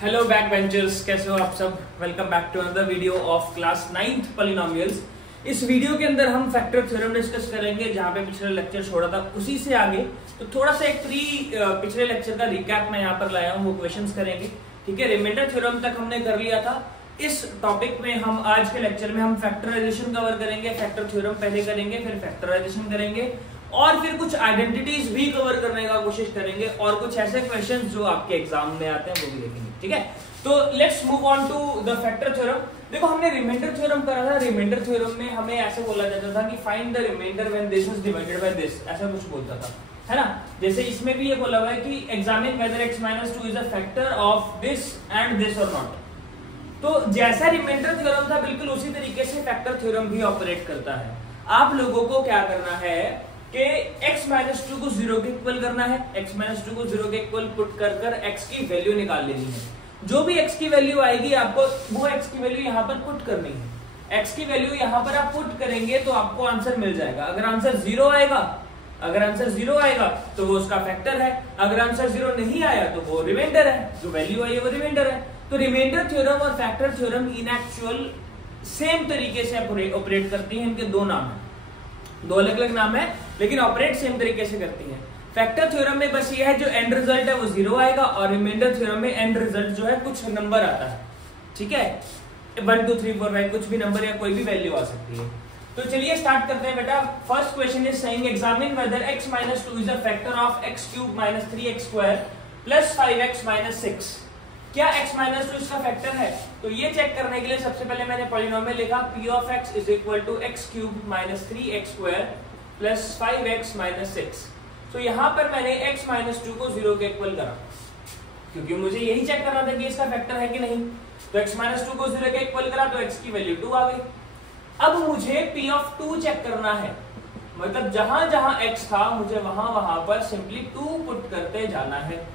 Hello back benchers, कैसे हो आप सब। Welcome back to another video of class 9th polynomials. इस वीडियो के अंदर हम फैक्टर थ्योरम डिस्कस करेंगे, जहां पे पिछले लेक्चर छोड़ा था उसी से आगे। तो थोड़ा सा एक पिछले लेक्चर का रिकैप मैं यहाँ पर लाया हूँ, वो क्वेश्चंस करेंगे। ठीक है, रिमाइंडर थ्योरम तक हमने कर लिया था। इस टॉपिक में हम आज के लेक्चर में हम फैक्टराइजेशन कवर करेंगे, फैक्टर थ्योरम पहले करेंगे, फिर फैक्टराइजेशन करेंगे और फिर कुछ आइडेंटिटीज भी कवर करने का कोशिश करेंगे और कुछ ऐसे क्वेश्चंस जो आपके एग्जाम में आते हैं वो भी देखेंगे। ठीक है, तो let's move on to the factor theorem. देखो, हमने रिमाइंडर थ्योरम करा था। रिमाइंडर थ्योरम में हमें ऐसे बोला जाता था कि find the remainder when this is divided by this, ऐसा कुछ बोलता था, है ना। जैसे इसमें भी ये बोला हुआ है कि examine whether x-2 is a factor of this and this और नॉट। तो जैसा रिमाइंडर थ्योरम था बिल्कुल उसी तरीके से फैक्टर थ्योरम भी ऑपरेट करता है। आप लोगों को क्या करना है कि x-2 को 0 के इक्वल करना है। x-2 को 0 के इक्वल पुट कर x की वैल्यू निकाल लेनी है। जो भी x की वैल्यू आएगी आपको वो x की वैल्यू यहाँ पर पुट करनी है। x की वैल्यू यहाँ पर आप पुट करेंगे तो आपको आंसर मिल जाएगा। अगर आंसर 0 आएगा तो वो उसका फैक्टर है। अगर आंसर 0 नहीं आया तो वो रिमाइंडर है, जो वैल्यू आई है वो रिमाइंडर है। तो रिमाइंडर थ्योरम और factor theorem in actual same तरीके से ऑपरेट करती हैं। इनके दो नाम है, दो अलग अलग नाम है, लेकिन ऑपरेट सेम तरीके से करती हैं। फैक्टर थ्योरम में बस ये है जो एंड रिजल्ट है वो 0 आएगा, और रिमाइंडर थ्योरम में एंड रिजल्ट जो है कुछ नंबर आता है। ठीक है, 1 2 3 4 5 कुछ भी नंबर या कोई भी वैल्यू आ सकती है। तो चलिए स्टार्ट करते हैं बेटा। First question is saying examine whether x-2 is a factor of x³ - 3x² + 5x - 6। क्या x-2 इसका फैक्टर है? तो ये चेक करने के लिए सबसे पहले मैंने पॉलिनोमियल लिखा p of x = x³ - 3x² + 5x - 6। तो यहाँ पर मैंने x-2 को 0 के इक्वल करा, क्योंकि मुझे यही चेक करना था कि इसका फैक्टर है कि नहीं। तो x-2 को 0 के इक्वल करा तो x की वैल्यू 2 आ गई। अब मुझे p of 2 चेक करना है, मतलब जहां जहां x था मुझे वहां पर सिंपली 2 पुट करते जाना है।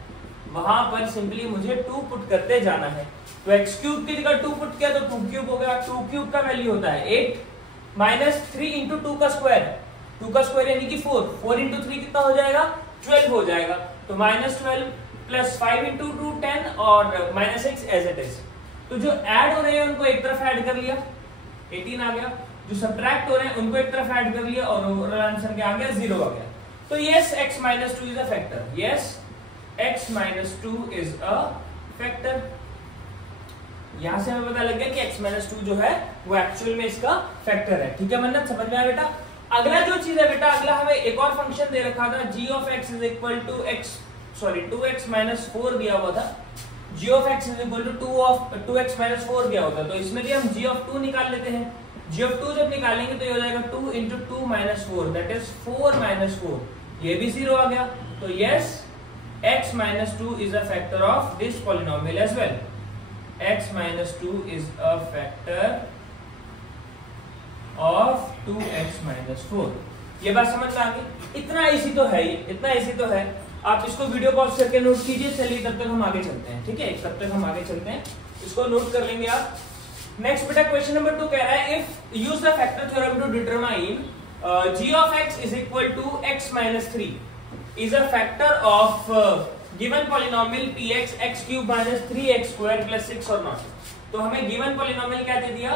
वहां पर सिंपली मुझे 2 पुट करते जाना है। तो x³ की जगह 2 पुट किया तो 2³ हो गया। 2³ का वैल्यू होता है 8 - 3 × 2 का स्क्वायर, 2 का स्क्वायर यानी कि 4 × 3 कितना हो जाएगा? 12 हो जाएगा। तो -12 + 5 × 2 10 और -6 एज इट इज। तो जो ऐड हो रहे हैं उनको एक तरफ ऐड कर लिया, 18 आ गया। जो सब्ट्रैक्ट हो रहे हैं उनको एक तरफ ऐड कर लिया और ओवरऑल आंसर क्या आ गया? 0 आ गया। तो yes, x-2 is a factor. Yes, x-2 is a factor. यहां से हमें पता लग गया कि x-2 जो है वो एक्चुअल में इसका फैक्टर है। ठीक है मन्नत, समझ में आया बेटा। अगला जो चीज है बेटा, अगला हमें एक और फंक्शन दे रखा था, g of x = 2x - 4 दिया हुआ था। g of x = 2x - 4 दिया होता। तो इसमें भी हम g of 2 निकाल लेते हैं। g of 2 जब निकालेंगे तो ये हो जाएगा 2 × 2 - 4, दैट इज 4 - 4। ये भी 0 आ गया। तो yes, x-2 is a factor of this polynomial as well. x-2 is a factor of 2x - 4। ये बात समझ में आ गई? इतना इजी तो है, ये इतना इजी तो है। आप इसको वीडियो पॉज करके नोट कीजिए। चलिए तब तक हम आगे चलते हैं। ठीक है, तब तक हम आगे चलते हैं, इसको नोट कर लेंगे आप। नेक्स्ट बेटा क्वेश्चन नंबर 2 कह रहा है if use the factor theorem to determine g of x = x - 3 is a factor of given polynomial px x³ - 3x² + 6 or not। तो हमें given polynomial क्या दे दिया?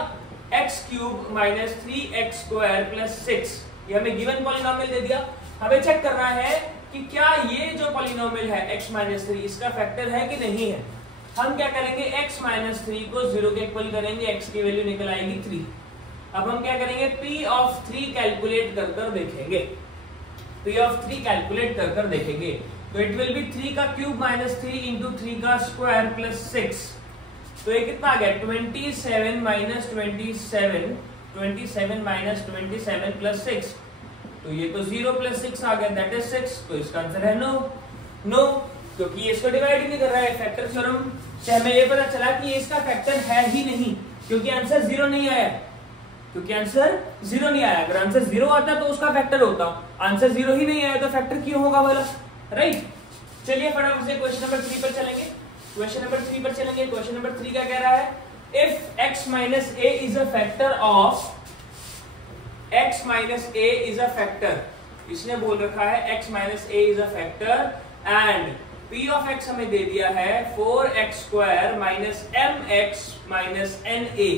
x³ - 3x² + 6। ये हमें given polynomial दे दिया। हमें चेक करना है कि क्या ये जो polynomial है x - 3 इसका फैक्टर है कि नहीं है। हम क्या करेंगे? x - 3 को 0 के इक्वल करेंगे, x की वैल्यू निकल आएगी 3। अब हम क्या करेंगे? p of 3 कैलकुलेट कर देखेंगे। p of 3 कैलकुलेट कर देखेंगे। तो इट विल बी 3 का क्यूब - 3 × 3 का स्क्वायर + 6। तो ये कितना आ गया? 27 - 27 + 6। तो ये तो 0 + 6 आ गया, दैट इज 6। तो इसका आंसर है नो, क्योंकि ये इसको डिवाइड ही नहीं कर रहा है। फैक्टर थ्योरम से हमें ये पता चला कि ये इसका फैक्टर है ही नहीं, क्योंकि आंसर 0 नहीं आया। अगर आंसर 0 आता तो उसका फैक्टर होता। आंसर 0 ही नहीं आया तो फैक्टर क्यों होगा वाला, राइट। चलिए फटाफट से क्वेश्चन नंबर 3 पर चलेंगे। क्वेश्चन नंबर 3 क्या कह रहा है? If x - a is a factor of इसने बोल रखा है x - a is a factor and P of x हमें दे दिया है 4x² minus mx minus na।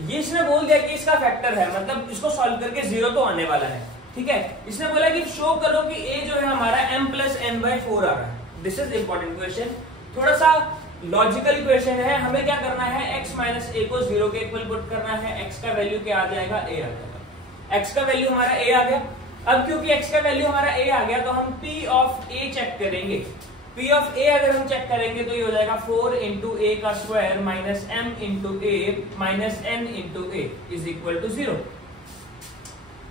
ये इसने बोल दिया कि इसका फैक्टर है, मतलब इसको सॉल्व करके 0 तो आने वाला है, ठीक है। इसने बोला कि शो करो कि a जो है हमारा m प्लस n/4 आ रहा है। दिस इज इंपॉर्टेंट क्वेश्चन, थोड़ा सा लॉजिकल क्वेश्चन है। हमें क्या करना है, x माइनस a को 0 के इक्वल पुट करना है। x का वैल्यू क्या आ जाएगा, a आ जाएगा। x का वैल्यू हमारा a आ गया। अब क्योंकि x का वैल्यू हमारा a आ गया तो हम p ऑफ a चेक करेंगे। p ऑफ a अगर हम चेक करेंगे तो ये हो जाएगा 4 इंटू a का square minus m into a minus n into a is equal to 0,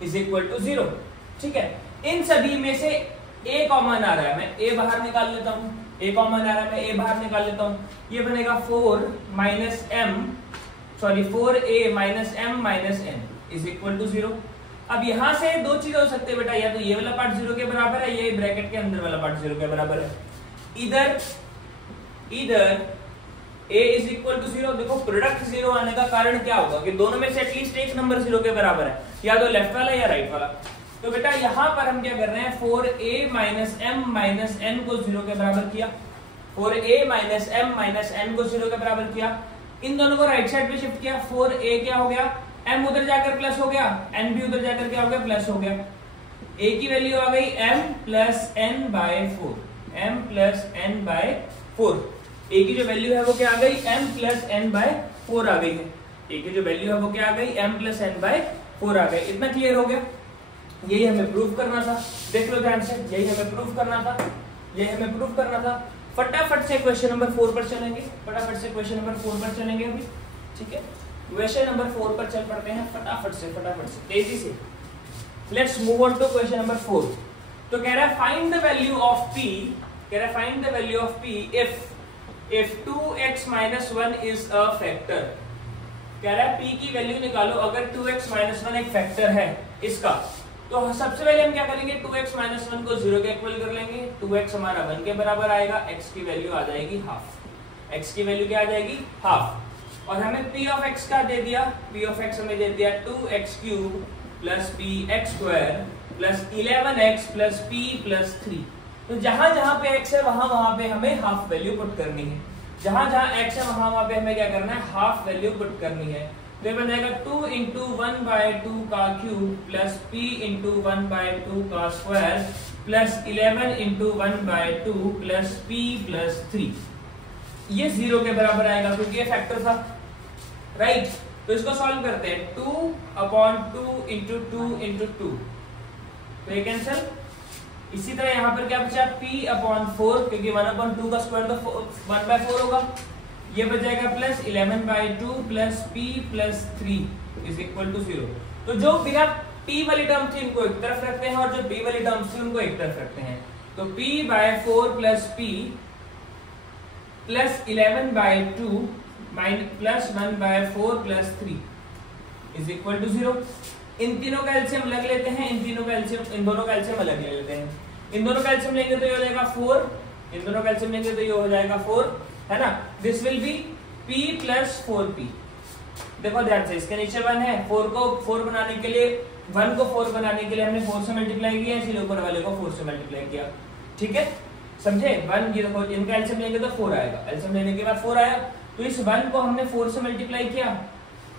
is equal to 0, ठीक है। इन सभी में से a कॉमन आ रहा है, मैं a बाहर निकाल लेता हूं। a कॉमन आ रहा है, मैं a बाहर निकाल लेता हूं। ये बनेगा 4 minus m, sorry 4a minus m minus n is equal to 0। अब यहां से दो चीजें हो सकती है बेटा, या तो ये वाला पार्ट 0 के बराबर है, ये ब्रैकेट के अंदर वाला पार्ट 0 के बराबर है। इधर a इज इक्वल टू 0। देखो प्रोडक्ट 0 आने का कारण क्या होगा कि दोनों में से एटलीस्ट एक नंबर 0 के बराबर है, या तो लेफ्ट वाला या राइट वाला। तो बेटा यहां पर हम क्या कर रहे हैं, 4a minus m minus n को 0 के बराबर किया। 4a minus m minus n को 0 के बराबर किया। इन दोनों को राइट साइड पे शिफ्ट किया। 4a क्या हो गया, m उधर जाकर प्लस हो गया, n भी उधर जाकर क्या हो गया, प्लस हो गया। a की वैल्यू आ गई m plus n/4, m plus n/4। a की जो वैल्यू है वो क्या आ गई, m प्लस n/4 आ गई है। a की जो वैल्यू है वो क्या आ गई, m प्लस n/4 आ गई। इतना क्लियर हो गया। यही हमें प्रूव करना था, देख लो ध्यान से, यही हमें प्रूव करना था, यही हमें प्रूव करना था। फटाफट से क्वेश्चन नंबर 4 पर चलेंगे, फटाफट से क्वेश्चन नंबर 4 पर चलेंगे अभी, ठीक है। क्वेश्चन नंबर 4 पर चल पड़ते हैं फटाफट से तेजी से। Let's move on to question number 4। तो कह रहा है find the value of p, कह रहा है find the value of p if 2x minus 1 is a factor। कह रहा है p की वैल्यू निकालो अगर 2x minus 1 एक फैक्टर है इसका। तो सबसे पहले हम क्या करेंगे, 2x minus 1 को 0 के इक्वल कर लेंगे। 2x हमारा 1 के बराबर आएगा, x की वैल्यू आ जाएगी हाफ, x की वैल्यू क्या आ जाएगी, हाफ। और हमें p ऑफ x का दे दिया, p ऑफ x हमें दे दिया 2x³ plus px² plus 11x plus p plus 3। तो जहां जहां पे x है वहां पे हमें हाफ वैल्यू पुट करनी है। जहां जहां x है वहां पे हमें क्या करना है, हाफ वैल्यू पुट करनी है। तो ये बन जाएगा 2 इंटू 1/2 का क्यूब प्लस p इंटू 1/2 का square plus 11 into 1/2 plus p plus 3। ये 0 के बराबर आएगा क्योंकि ये फैक्टर था, राइट। तो इसको सॉल्व करते हैं, 2/2 इंटू 2 इंटू 2, तो ये कैंसिल। इसी तरह यहाँ पर क्या बचा, p/4 क्योंकि 1/2 का स्क्वायर तो 1/4 होगा। ये बच जाएगा plus 11/2 plus p plus 3 is equal to 0। तो जो बिना p वाली टर्म थी उनको एक तरफ रखते हैं और जो b वाली टर्म थी उनको एक तरफ रखते हैं। तो p/4 plus p plus 11/2 plus 1/4 plus 3 is equal to 0। इन तीनों का एलसीएम लग लेते हैं, इन तीनों का एलसीएम, इन दोनों का एलसीएम अलग ले लेते हैं। इन दोनों का एलसीएम लेंगे तो ये हो जाएगा 4, इन दोनों का एलसीएम लेंगे तो ये हो जाएगा 4, है ना। This will B p plus 4p। देखो ध्यान से, इसके नीचे 1 है, 4 को 4 बनाने के लिए, 1 को 4 बनाने के लिए हमने 4 से मल्टीप्लाई किया, इसलिए ऊपर वाले को 4 से मल्टीप्लाई किया, ठीक है, समझे। 1 की देखो, इनका एलसीएम लेंगे तो 4 आएगा, एलसीएम लेने के बाद 4 आया, तो इस 1 को हमने 4 से मल्टीप्लाई किया,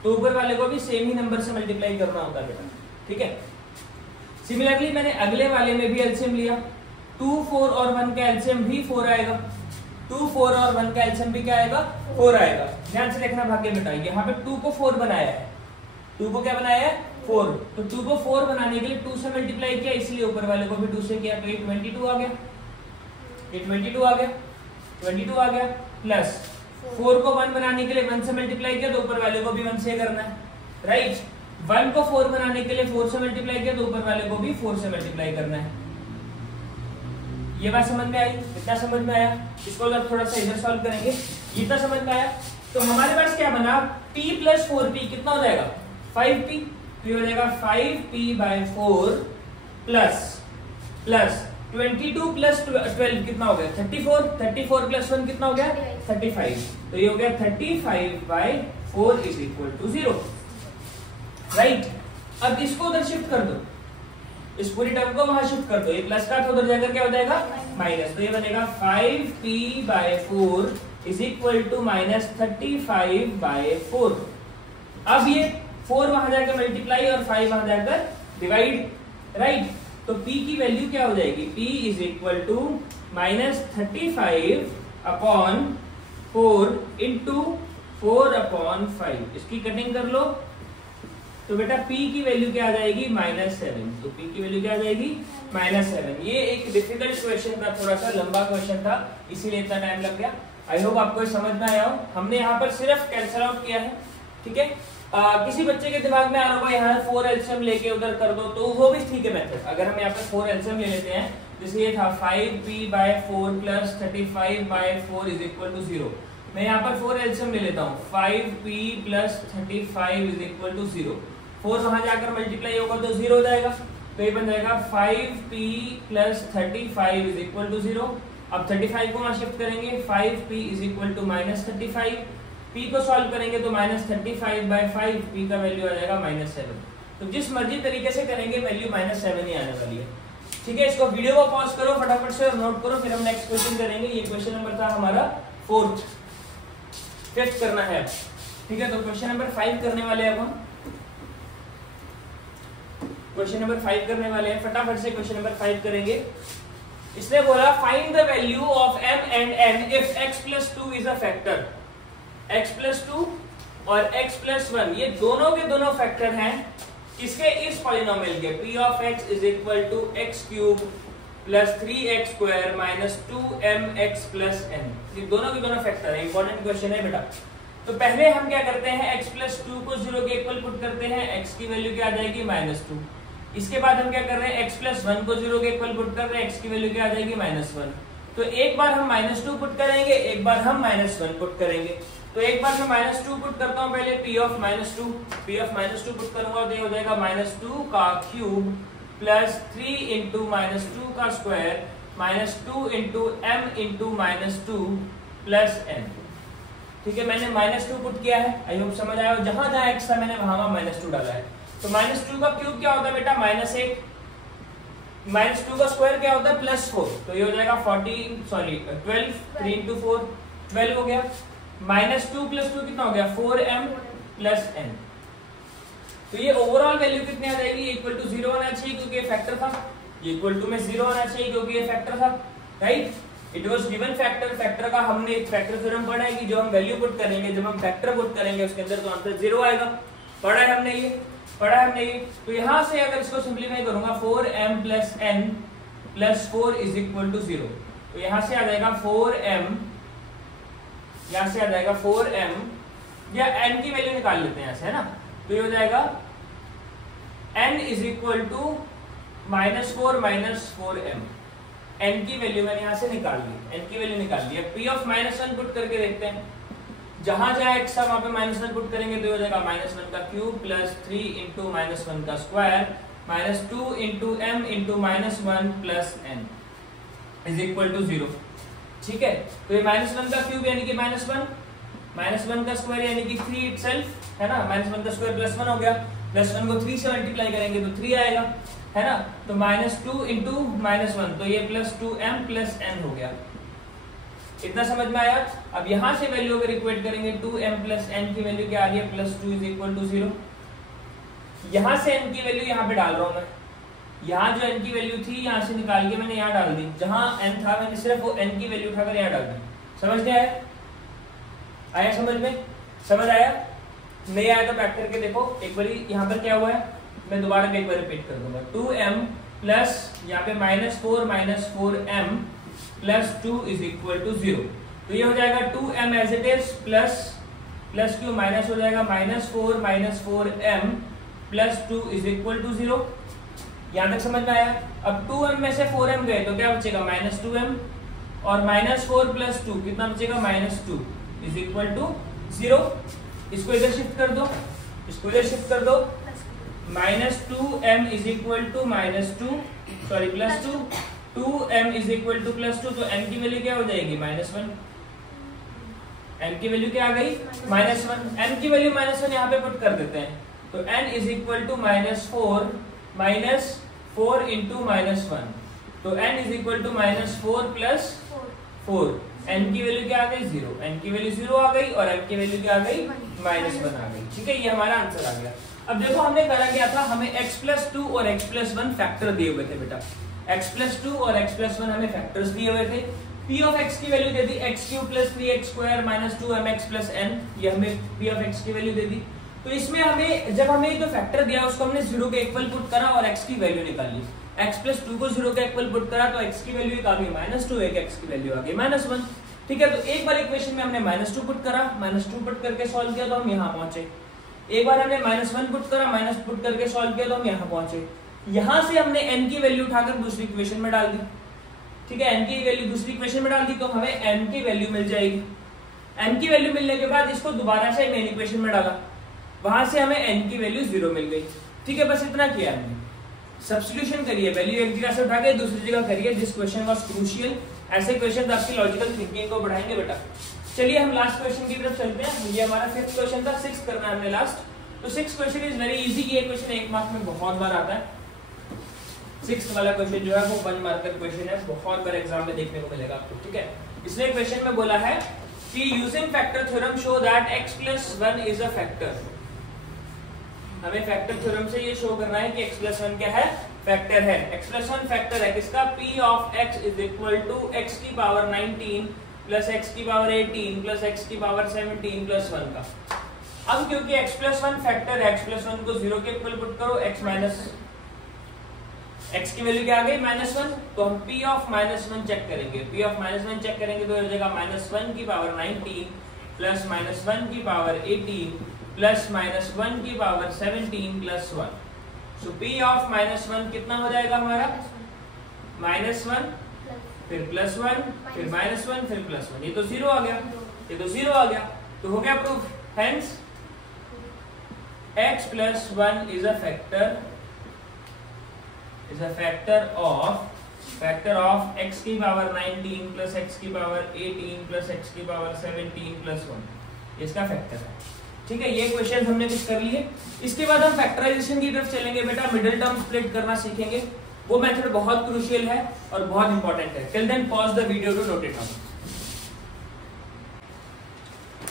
तो ऊपर वाले को भी सेम ही नंबर से मल्टीप्लाई करना होता है बेटा, ठीक है। सिमिलरली मैंने अगले वाले में भी एलसीएम लिया, 2, 4 और 1 का एलसीएम भी 4 आएगा, 2, 4 और 1 का एलसीएम भी क्या आएगा, 4 आएगा। ध्यान से देखना भाग्य बेटा, यहाँ पे 2 को 4 बनाया है, 2 को क्या बनाया है, 4। तो 2 को 4 बनाने के लिए 2 से मल्टीप्लाई किया, इसलिए ऊपर वाले को भी 2 से किया, तो ये 22 आ गया, ये 22 आ गया, 22 आ गया, प्लस 4 को 1 बनाने के लिए 1 से मल्टीप्लाई किया, तो ऊपर वाले को भी 1 से करना है, राइट। 1 को 4 बनाने के लिए 4 से मल्टीप्लाई किया, तो ऊपर वाले को भी 4 से मल्टीप्लाई करना है। ये बात समझ में आई, इतना समझ में आया। इसको अब थोड़ा सा इधर सॉल्व करेंगे, इतना समझ में आया। तो हमारे पास क्या बना, p प्लस 4p कितना हो जाएगा, 5p। तो ये हो जाएगा 5p/4 प्लस 22 प्लस 12 कितना हो गया, 34। 34 प्लस 1 कितना हो गया, 35। तो ये हो गया 35/4 इज इक्वल टू 0, राइट। अब इसको उधर शिफ्ट कर दो, इस पूरी टर्म को वहां शिफ्ट कर दो, ये प्लस का उधर जाकर क्या हो जाएगा, माइनस, तो ये बनेगा 5p/4 इज इक्वल टू -35/4। अब ये 4 वहां जाकर मल्टीप्लाई और 5 वहां जाकर डिवाइड, राइट। तो p की वैल्यू क्या हो जाएगी, p is equal to -35/4 into 4/5। इसकी कटिंग कर लो तो बेटा p की वैल्यू क्या आ जाएगी, -7। तो p की वैल्यू क्या आ जाएगी, -7। ये एक डिफिकल्ट क्वेश्चन था, थोड़ा सा लंबा क्वेश्चन था, इसीलिए इतना टाइम लग गया। आई होप आपको समझ में आया हो। हमने यहाँ पर सिर्फ कैंसिल आउट किया है, ठीक है। किसी बच्चे के दिमाग में आ रहा होगा यहाँ 4 एलसीएम लेके उधर कर दो, तो वो भी ठीक है मेथड। अगर हम यहाँ पर 4 एलसीएम ले लेते हैं, जैसे ये था 5p/4 + 35/4 इज इक्वल टू 0। मैं यहाँ पर 4 एलसीएम ले लेता हूँ, 5p + 35 इज इक्वल टू 0। 4 वहां जाकर मल्टीप्लाई होगा तो 0 हो जाएगा, तो ये बन जाएगा 5p + 35 इज इक्वल टू 0। अब 35 को वहां शिफ्ट करेंगे, 5p is equal to -35। p को सॉल्व करेंगे तो -35/5, p का वैल्यू आ जाएगा -7। तो जिस मर्जी तरीके से करेंगे वैल्यू -7 ही आने वाली है, ठीक है। इसको वीडियो को पॉज करो फटाफट से और नोट करो, फिर हम नेक्स्ट क्वेश्चन करेंगे। ये क्वेश्चन नंबर था हमारा 4th, 5th करना है, ठीक है। तो क्वेश्चन नंबर 5 करने वाले हैं अब हम। क्वेश्चन नंबर 5 करने वाले हैं, फटाफट से क्वेश्चन नंबर 5 करेंगे। इसने बोला find the value of m and n if x + 2 is a factor. x + 2 और x + 1 ये दोनों के दोनों फैक्टर हैं किसके, इस पॉलिनोमियल के, p of x is equal to x³ + 3x² - 2mx + n। ये दोनों के दोनों फैक्टर है, इंपॉर्टेंट क्वेश्चन है बेटा। तो पहले हम क्या करते हैं, x + 2 को 0 के इक्वल पुट करते हैं, x की वैल्यू क्या आ जाएगी, -2। इसके बाद हम क्या कर रहे हैं, x + 1 को 0 के इक्वल पुट कर रहे हैं, x की वैल्यू क्या आ जाएगी, -1। तो एक बार हम -2 पुट करेंगे, एक बार हम -1 पुट करेंगे। तो एक बार मैं -2 पुट करता हूं, पहले p of -2 पुट करूंगा तो ये हो जाएगा -2 का क्यूब + 3 × -2 का स्क्वायर -2 × m × -2 + n। ठीक है, मैंने -2 पुट किया है, आई होप समझ आया। जहां जहां x था मैंने वहां -2 डाला है। तो -2 का क्यूब क्या होता है बेटा, -1। -2 का स्क्वायर क्या होता है, +4। तो ये हो जाएगा 12, 3 × 4 12 हो गया। -2 + 2 कितना हो गया, 4m + n। तो ये ओवरऑल वैल्यू कितनी आ जाएगी, इक्वल टू 0 आना चाहिए क्योंकि ये फैक्टर था। ये इक्वल टू में 0 आना चाहिए क्योंकि ये फैक्टर था, right. It was given factor. Factor का हमने एक फैक्टर थ्योरम पढ़ा है कि जो हम वैल्यू पुट करेंगे, जब हम फैक्टर पुट करेंगे उसके अंदर तो आंसर 0 आएगा। पढ़ा है हमने ये। तो यहां से अगर इसको सिंपलीफाई करूंगा, 4m + n + 4 is equal to 0। तो यहां से आ जाएगा 4m, यहां से आ जाएगा 4m, या n की वैल्यू निकाल लेते हैं यहां से, है ना। तो ये हो जाएगा n is equal to -4 - 4m। n की वैल्यू मैंने यहां से निकाल ली, n की वैल्यू निकाल ली। p of -1 पुट करके देखते हैं, जहां जहां x था वहां पे -1 पुट करेंगे तो हो जाएगा -1 का क्यूब + 3 × -1 का square -2 × m × -1 + n is equal to 0। ठीक है, तो ये -1 का क्यूब यानी कि -1 का स्क्वायर यानी कि 3 इटसेल्फ, है ना। -1 का स्क्वायर +1 हो गया, +1 को 3 से मल्टीप्लाई करेंगे तो 3 आएगा, है ना। तो -2 × -1, तो ये +2m + n हो गया। इतना समझ में आया। अब यहां से वैल्यू अगर इक्वेट करेंगे, 2m + n की वैल्यू क्या आ रही है, +2 इज इक्वल टू 0। यहां से n की वैल्यू यहां पे डाल रहा हूं मैं, यहाँ जो n की वैल्यू थी यहाँ से निकाल के मैंने यहाँ डाल दी, जहां n था मैंने सिर्फ वो n की वैल्यू उठाकर यहाँ डाल दी। समझ में आया? समझ में? समझ आया? नहीं आया तो बैक करके देखो एक बार। यहाँ पर क्या हुआ है, मैं दोबारा एक बार रिपीट कर दूंगा। 2m प्लस यहाँ पे -4 - 4m + 2 इज इक्वल टू 0। तो ये हो जाएगा 2m as it is plus क्यों माइनस हो जाएगा, -4 - 4m + 2 इज इक्वल टू 0। यहां तक समझ में आया? अब 2m में से 4m गए तो क्या बचेगा, -2m, और -4 + 2 कितना बचेगा, -2 इज इक्वल टू 0। इसको इधर शिफ्ट कर दो, -2m is equal to -2, sorry +2, 2m is equal to +2। तो m की वैल्यू क्या हो जाएगी, -1। m की वैल्यू क्या आ गई, -1। m की वैल्यू -1 यहाँ पे पुट कर देते हैं, तो n इज इक्वल टू -4 × -1। तो n is equal to -4 plus 4। n की वैल्यू क्या आ गई 0, n की वैल्यू 0 आ गई और m की वैल्यू क्या आ गई -1 आ गई। ठीक है, ये हमारा आंसर आ गया। अब देखो हमने करा क्या था, हमें x+2 और x+1 फैक्टर दिए हुए थे बेटा, x+2 और x+1 हमें फैक्टर्स दिए हुए थे। p ऑफ x की वैल्यू दे दी x³ + 3x² - 2mx + n, ये हमें p ऑफ x की वैल्यू दे दी। तो इसमें हमें जब हमें जो फैक्टर दिया उसको हमने 0 के इक्वल पुट करा और x की वैल्यू निकाली। x+2 को 0 के इक्वल पुट करा तो x की वैल्यू आ गई -2, एक x की वैल्यू आ गई -1। ठीक है, तो एक बार इक्वेशन में हमने -2 पुट करा, -2 पुट करके सॉल्व किया तो हम यहाँ पहुंचे। एक बार हमने -1 पुट करा, माइनस पुट करके सॉल्व किया तो हम यहाँ पहुंचे। यहाँ से हमने n की वैल्यू उठाकर दूसरी इक्वेशन में डाल दी। ठीक है, n की वैल्यू दूसरी इक्वेशन में डाल दी तो हमें m की वैल्यू मिल जाएगी। m की वैल्यू मिलने के बाद इसको दोबारा से मेन इक्वेशन में डाला, वहां से हमें n की वैल्यू 0 मिल गई। ठीक है, बस इतना किया हमने। सब्स्टिट्यूशन करिए, वैल्यू एक जगह से उठा के दूसरी जगह करिए। This question was crucial. ऐसे क्वेश्चन आपकी लॉजिकल थिंकिंग को बढ़ाएंगे बेटा। चलिए हम लास्ट क्वेश्चन की तरफ चलते हैं। ये हमारा 5th क्वेश्चन था, 6th करना है हमने लास्ट। तो 6th question is very easy. ये क्वेश्चन 1 मार्क में बहुत बार आता है। 6th वाला क्वेश्चन जो है वो 1 मार्कर क्वेश्चन है, बहुत बार एग्जाम में देखने को मिलेगा आपको। ठीक है, इसलिए क्वेश्चन में बोला है कि using factor theorem show that x+1 is a factor. हमें फैक्टर थ्योरम से ये शो करना है कि x+1 क्या है, फैक्टर है। x+1 फैक्टर है किसका, p of x is equal to x की पावर 19 प्लस x की पावर 18 प्लस x की पावर 17 प्लस 1 का। अब क्योंकि x+1 फैक्टर है, x+1 को 0 के इक्वल पुट करो, x की वैल्यू क्या आ गई -1, तो हम p ऑफ -1 चेक करेंगे। p ऑफ -1 चेक करेंगे तो हो जाएगा -1 की पावर 19 प्लस -1 की पावर 18 प्लस -1 की power 17 plus 1। So p of -1 कितना हो जाएगा हमारा, -1 फिर +1 फिर -1 फिर +1। ये तो 0 आ गया, ये तो 0 आ गया, तो हो गया proof. Hence x+1 is a factor of x की पावर 19 प्लस x की पावर 18 प्लस x की पावर 17 प्लस 1, इसका फैक्टर है। ठीक है, ये क्वेश्चन हमने कुछ कर लिए। इसके बाद हम फैक्टराइजेशन की तरफ चलेंगे बेटा, मिडिल टर्म स्प्लिट करना सीखेंगे। वो मेथड बहुत क्रूशियल है और बहुत इंपॉर्टेंट है। Till then pause the video to note it down.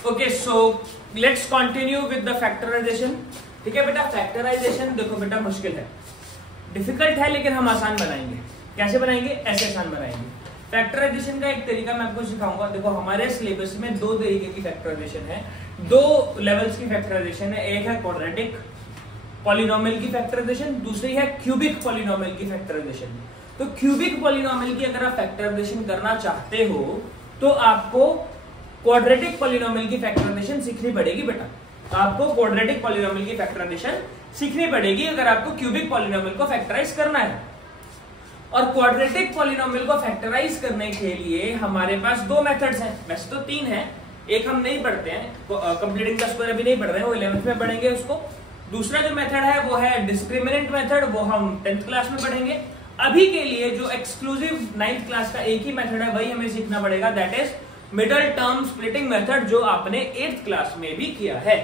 Okay, so let's continue with the factorization. ठीक है बेटा, फैक्टराइजेशन देखो बेटा मुश्किल है, डिफिकल्ट है, लेकिन हम आसान बनाएंगे। कैसे बनाएंगे, ऐसे आसान बनाएंगे। फैक्टराइजेशन का एक तरीका मैं आपको सिखाऊंगा। देखो हमारे सिलेबस में 2 तरीके की फैक्टराइजेशन है, 2 लेवल्स की फैक्टराइजेशन है। एक है क्वाड्रेटिक पॉलिनोमियल की फैक्टराइजेशन, दूसरी है क्यूबिक पॉलिनोमियल की फैक्टराइजेशन। तो क्यूबिक पॉलिनोमियल की अगर आप फैक्टराइजेशन करना चाहते हो तो आपको क्वाड्रेटिक पॉलिनोमियल की फैक्टराइजेशन सीखनी पड़ेगी बेटा। आपको क्वाड्रेटिक पॉलिनोमियल की फैक्टराइजेशन सीखनी पड़ेगी अगर आपको क्यूबिक पॉलिनोमियल को फैक्टराइज करना है। और क्वाड्रेटिक पॉलिनोमियल को फैक्टराइज करने के लिए हमारे पास 2 मेथड्स हैं, वैसे तो 3 हैं। एक हम नहीं पढ़ते हैं, कंप्लीटिंग द स्क्वायर अभी नहीं पढ़ रहे हैं, वो 11th में पढ़ेंगे उसको। दूसरा जो मेथड है वो है डिस्क्रिमिनेंट मेथड, वो हम 10th क्लास में पढ़ेंगे। अभी के लिए जो एक्सक्लूसिव 9th क्लास का एक ही मेथड है वही हमें सीखना पड़ेगा, that is middle term splitting method, जो आपने 8th क्लास में भी किया है।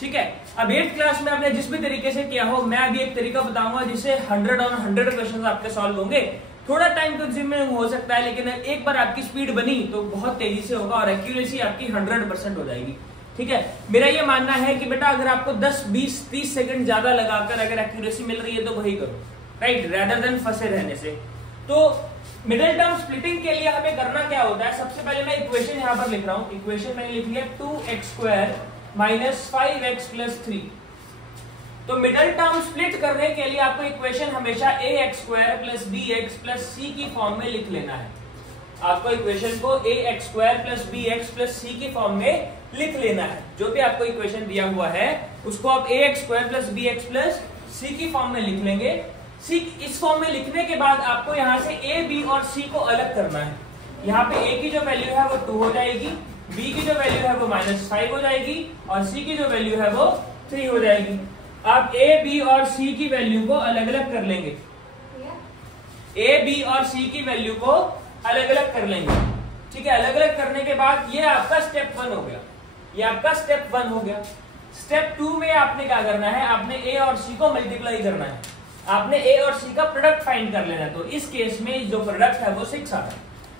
ठीक है, अब 8th क्लास में आपने जिस भी तरीके से किया हो, मैं अभी एक तरीका बताऊंगा जिससे 100 on 100 क्वेश्चंस आपके सॉल्व होंगे। थोड़ा टाइम कंज्यूमिंग हो सकता है, लेकिन एक बार आपकी स्पीड बनी तो बहुत तेजी से होगा और एक्यूरेसी आपकी 100% हो जाएगी। ठीक है, मेरा ये मानना है कि बेटा अगर आपको 10, 20, 30 सेकंड ज्यादा लगाकर अगर एक्यूरेसी मिल रही है तो वही करो, राइट, रेदर देन फंसे रहने से। तो मिडिल टर्म स्प्लिटिंग के लिए हमें करना क्या होता है, सबसे पहले मैं इक्वेशन यहाँ पर लिख रहा हूँ। इक्वेशन मैंने लिख लिया 2x² - 5x + 3। तो मिडिल टर्म स्प्लिट करने के लिए आपको इक्वेशन हमेशा ax² + bx + c की फॉर्म में लिख लेना है। आपको इक्वेशन को ax² + bx + c की फॉर्म में लिख लेना है। जो भी आपको इक्वेशन दिया हुआ है उसको आप ax² + bx + c की फॉर्म में लिख लेंगे। c इस फॉर्म में लिखने के बाद आपको यहाँ से a, b और c को अलग करना है। यहाँ पे a की जो वैल्यू है वो 2 हो जाएगी, b की जो वैल्यू है वो -5 हो जाएगी और c की जो वैल्यू है वो 3 हो जाएगी। आप a, b और c की वैल्यू को अलग अलग कर लेंगे। a, b और c की वैल्यू को अलग अलग कर लेंगे। ठीक है, अलग अलग करने के बाद ये आपका स्टेप 1 हो गया, ये आपका स्टेप 1 हो गया। स्टेप 2 में आपने क्या करना है, आपने a और c को मल्टीप्लाई करना है। आपने ए और सी का प्रोडक्ट फाइंड कर लेना है। तो इस केस में जो प्रोडक्ट है वो 6 आ रहा है,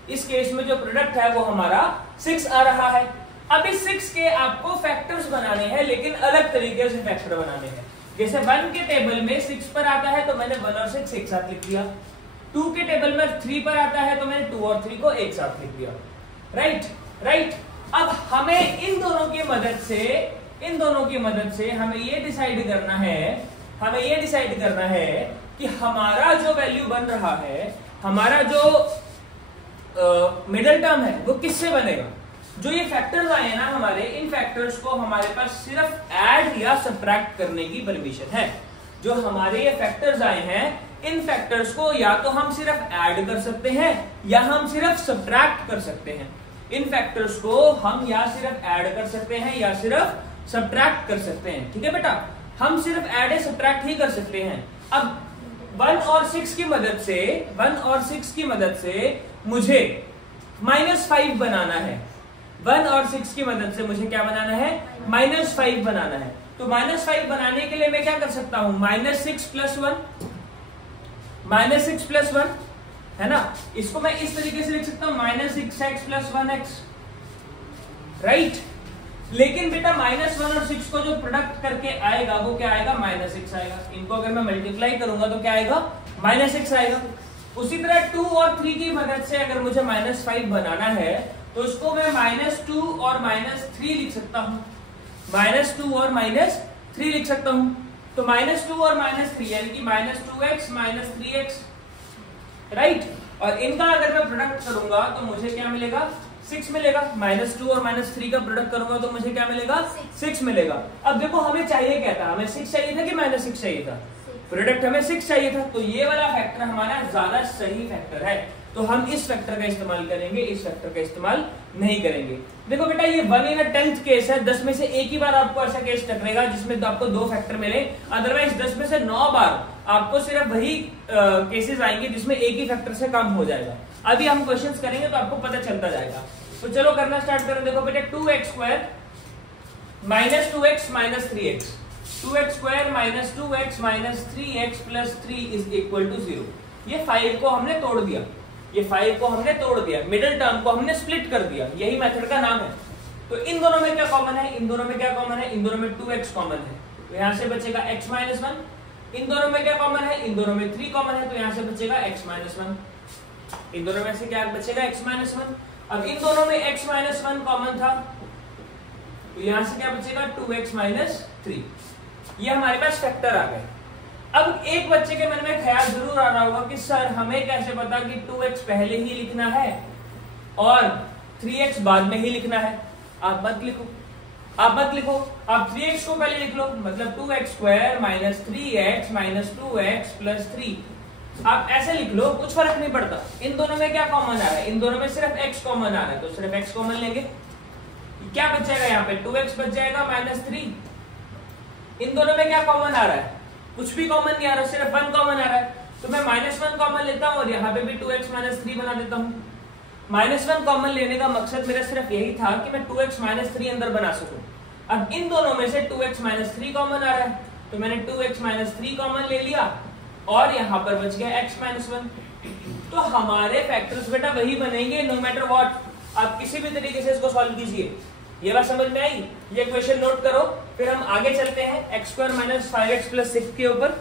इस केस में जो प्रोडक्ट है वो हमारा 6 आ रहा है। अब इस 6 के आपको फैक्टर्स बनाने हैं, लेकिन अलग तरीके से फैक्टर बनाने हैं। जैसे 1 के टेबल में 6 पर आता है तो मैंने 1 और 6 एक साथ लिख दिया। 2 के टेबल में 3 पर आता है तो मैंने 2 और 3 को एक साथ लिख दिया। राइट। अब हमें इन दोनों की मदद से हमें ये डिसाइड करना है कि हमारा जो वैल्यू बन रहा है, हमारा जो मिडिल टर्म है वो किससे बनेगा। जो ये फैक्टर्स आए ना हमारे, इन फैक्टर्स को हमारे पास सिर्फ ऐड या सब्ट्रैक्ट करने की परमिशन है। जो हमारे ये फैक्टर्स आए हैं, इन फैक्टर्स को या तो हम सिर्फ ऐड कर सकते हैं या हम सिर्फ सब्ट्रैक्ट कर सकते हैं। इन फैक्टर्स को हम या सिर्फ ऐड कर सकते हैं या सिर्फ सब्ट्रैक्ट कर सकते हैं। ठीक है बेटा, हम सिर्फ ऐड या सब्ट्रैक्ट ही कर सकते हैं। अब 1 और 6 की मदद से मुझे -5 बनाना है। 1 और 6 की मदद से मुझे क्या बनाना है, -5 बनाना है। तो -5 बनाने के लिए मैं क्या कर सकता हूं, -6 + 1 है ना। इसको मैं इस तरीके से लिख सकता हूं -6x + 1x। राइट। लेकिन बेटा -1 और 6 को जो प्रोडक्ट करके आएगा वो क्या आएगा, -6 आएगा। इनको अगर मैं मल्टीप्लाई करूंगा तो क्या आएगा, -6 आएगा। उसी तरह 2 और 3 की मदद से अगर मुझे -5 बनाना है तो इसको मैं -2 और -3 लिख सकता हूं। -2 और -3 लिख सकता हूं। तो -2 और -3 यानी कि -2x -3x। राइट। और इनका अगर मैं प्रोडक्ट करूंगा तो मुझे क्या मिलेगा, 6 मिलेगा। -2 और -3 का प्रोडक्ट करूंगा तो मुझे क्या मिलेगा, 6 मिलेगा। अब देखो हमें चाहिए क्या था, हमें 6 चाहिए था कि -6 चाहिए था, प्रोडक्ट हमें 6 चाहिए था। तो ये वाला फैक्टर हमारा ज्यादा सही फैक्टर है, तो हम इस फैक्टर का इस्तेमाल करेंगे, इस फैक्टर का इस्तेमाल नहीं करेंगे। देखो बेटा ये 1 in a 10th केस है, 10 में से एक ही बार आपको ऐसा केस टकरेगा जिसमें आपको 2 फैक्टर मिले। अदरवाइज 10 में से 9 बार आपको सिर्फ वही केसेस आएंगे जिसमें एक ही फैक्टर से कम हो जाएगा। अभी हम क्वेश्चंस करेंगे तो आपको पता चलता जाएगा। तो चलो करना स्टार्ट करें। देखो बेटा 2x² -2x -3x, 2x² -2x -3x + 3 = 0। ये 5 को हमने तोड़ दिया, मिडिल टर्म को हमने स्प्लिट कर दिया, यही मेथड का नाम है। तो इन दोनों में क्या कॉमन है, इन दोनों में 2x कॉमन है, तो यहां से बचेगा x - 1। इन दोनों में क्या कॉमन है, इन दोनों में 3 कॉमन है, तो यहां से बचेगा x - 1। इन दोनों में से क्या बचेगा, x - 1। अब इन दोनों में x - 1 कॉमन था, तो यहां से क्या बचेगा, 2x - 3। ये हमारे पास फैक्टर आ गए। अब एक बच्चे के मन में ख्याल जरूर आ रहा होगा कि सर हमें कैसे पता कि 2x पहले ही लिखना है और 3x बाद में ही लिखना है। आप मत लिखो, आप 3x को पहले लिख लो, मतलब 2x² -3x -2x + 3। आप ऐसे लिख लो, कुछ फर्क नहीं पड़ता। इन दोनों में क्या कॉमन आ रहा है, इन दोनों में सिर्फ x कॉमन आ रहा है, तो सिर्फ x कॉमन लेंगे। क्या बचेगा यहाँ पे, 2x बच जाएगा -3। इन दोनों में क्या कॉमन आ रहा है, कुछ भी कॉमन नहीं आ रहा, सिर्फ 1 कॉमन आ रहा है, तो मैं -1 कॉमन लेता हूं और यहाँ पे भी 2x - 3 बना देता हूँ। -1 कॉमन लेने का मकसद मेरा सिर्फ यही था कि मैं 2x - 3 अंदर बना सकूं। अब इन दोनों में से 2x - 3 कॉमन आ रहा है, तो मैंने 2x - 3 कॉमन ले लिया और यहाँ पर बच गया x - 1। तो हमारे फैक्टर्स बेटा वही बनेंगे नो मैटर व्हाट। आप किसी भी तरीके से इसको सॉल्व कीजिए। ये बात समझ में आई, ये क्वेश्चन नोट करो, फिर हम आगे चलते हैं x² - 5x + 6 के ऊपर।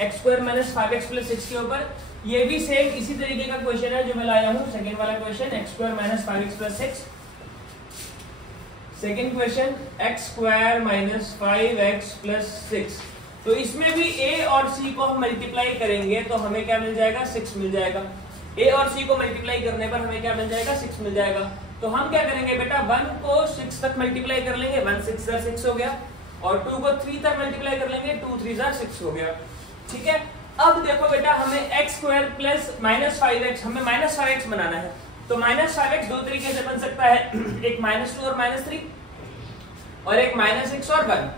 x² - 5x + 6 के ऊपर ये भी सेम इसी तरीके का क्वेश्चन है जो मैं लाया हूं, सेकंड वाला question x² - 5x + 6। Second question x² - 5x + 6। तो इसमें भी a और c को हम मल्टीप्लाई करेंगे तो हमें क्या मिल जाएगा, 6 मिल जाएगा। a और c को मल्टीप्लाई करने पर हमें क्या मिल जाएगा, 6 मिल जाएगा। तो हम क्या करेंगे बेटा, 1 को 6 तक मल्टीप्लाई कर लेंगे, 1 6 * 6 हो गया, और 2 को 3 तक मल्टीप्लाई कर लेंगे, 2 3 * 6 हो गया। ठीक है। अब देखो बेटा हमें x² + -5x, हमें -5x बनाना है, तो -5x दो तरीके से बन सकता है, एक -2 और -3 और एक -6 और 1।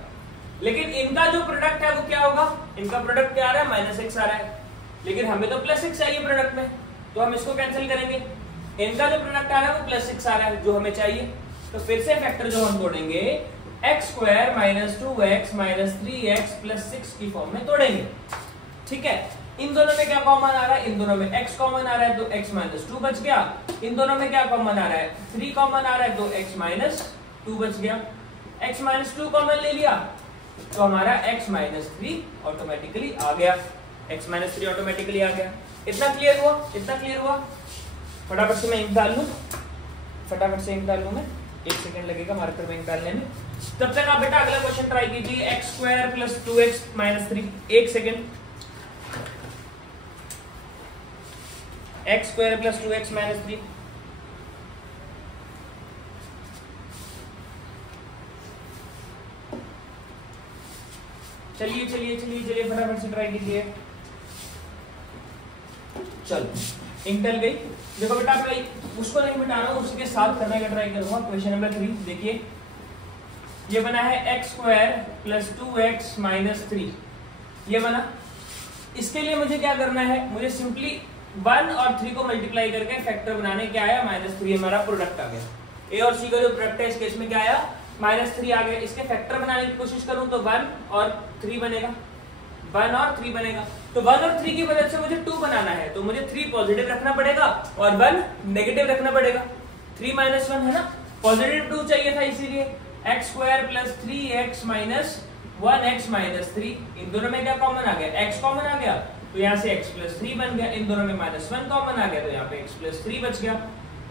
लेकिन इनका जो प्रोडक्ट है वो क्या होगा, इनका प्रोडक्ट क्या आ रहा है, -6 आ रहा है, लेकिन हमें तो +6 चाहिए प्रोडक्ट में, तो हम इसको कैंसिल करेंगे। इनका जो प्रोडक्ट आ रहा है वो +6 आ रहा है जो हमें चाहिए, तो फिर से फैक्टर जो हम तोड़ेंगे x² - 2x - 3x + 6 की फॉर्म में तोड़ेंगे। ठीक है। इन दोनों में क्या कॉमन आ रहा है, इन दोनों में x कॉमन आ रहा है तो x माइनस 2 बच गया। इन दोनों में क्या कॉमन आ रहा है, 3 कॉमन आ रहा है तो x माइनस 2 बच गया। x माइनस 2 कॉमन ले लिया तो हमारा x माइनस 3 ऑटोमेटिकली आ गया, x माइनस 3 ऑटोमेटिकली आ गया। इतना क्लियर हुआ, इतना क्लियर हुआ। फटाफट से मैं इंक डाल लूं, फटाफट से इंक डाल लूं मैं, 1 सेकंड लगेगा मार्कर में इंक डालने में। तब तक आप बेटा अगला क्वेश्चन ट्राई कीजिए, x square plus 2x minus 3। 1 second, x square plus 2x minus 3। चलिए चलिए चलिए चलिए फटाफट से ट्राई कीजिए। चलो इंक डल गई। देखो बेटा भाई उसको नहीं मिटा रहा हूं, उसी के साथ करने का ट्राई करूंगा। क्वेश्चन नंबर 3 देखिए, ये बना है x square plus 2x minus 3, ये बना। इसके लिए मुझे क्या करना है, मुझे सिंपली 1 और 3 को मल्टीप्लाई करके फैक्टर बनाने, क्या आया -3 हमारा प्रोडक्ट आ गया। a और c का जो प्रोडक्ट है इस केस में क्या आया, -3 आ गया। इसके फैक्टर बनाने की कोशिश करूं तो 1 और 3 बनेगा, 1 और 3 बनेगा। तो 1 और 3 की मदद से मुझे 2 बनाना है, तो मुझे 3 पॉजिटिव रखना पड़ेगा और 1 नेगेटिव रखना पड़ेगा। 3 माइनस 1 है ना, पॉजिटिव 2 चाहिए था, इसीलिए x square plus 3x minus 1x minus 3। इन दोनों में क्या कॉमन आ गया, x कॉमन आ गया तो यहाँ से x प्लस 3 बन गया। इन दोनों में -1 कॉमन आ गया तो यहाँ पे x प्लस 3 बच गया।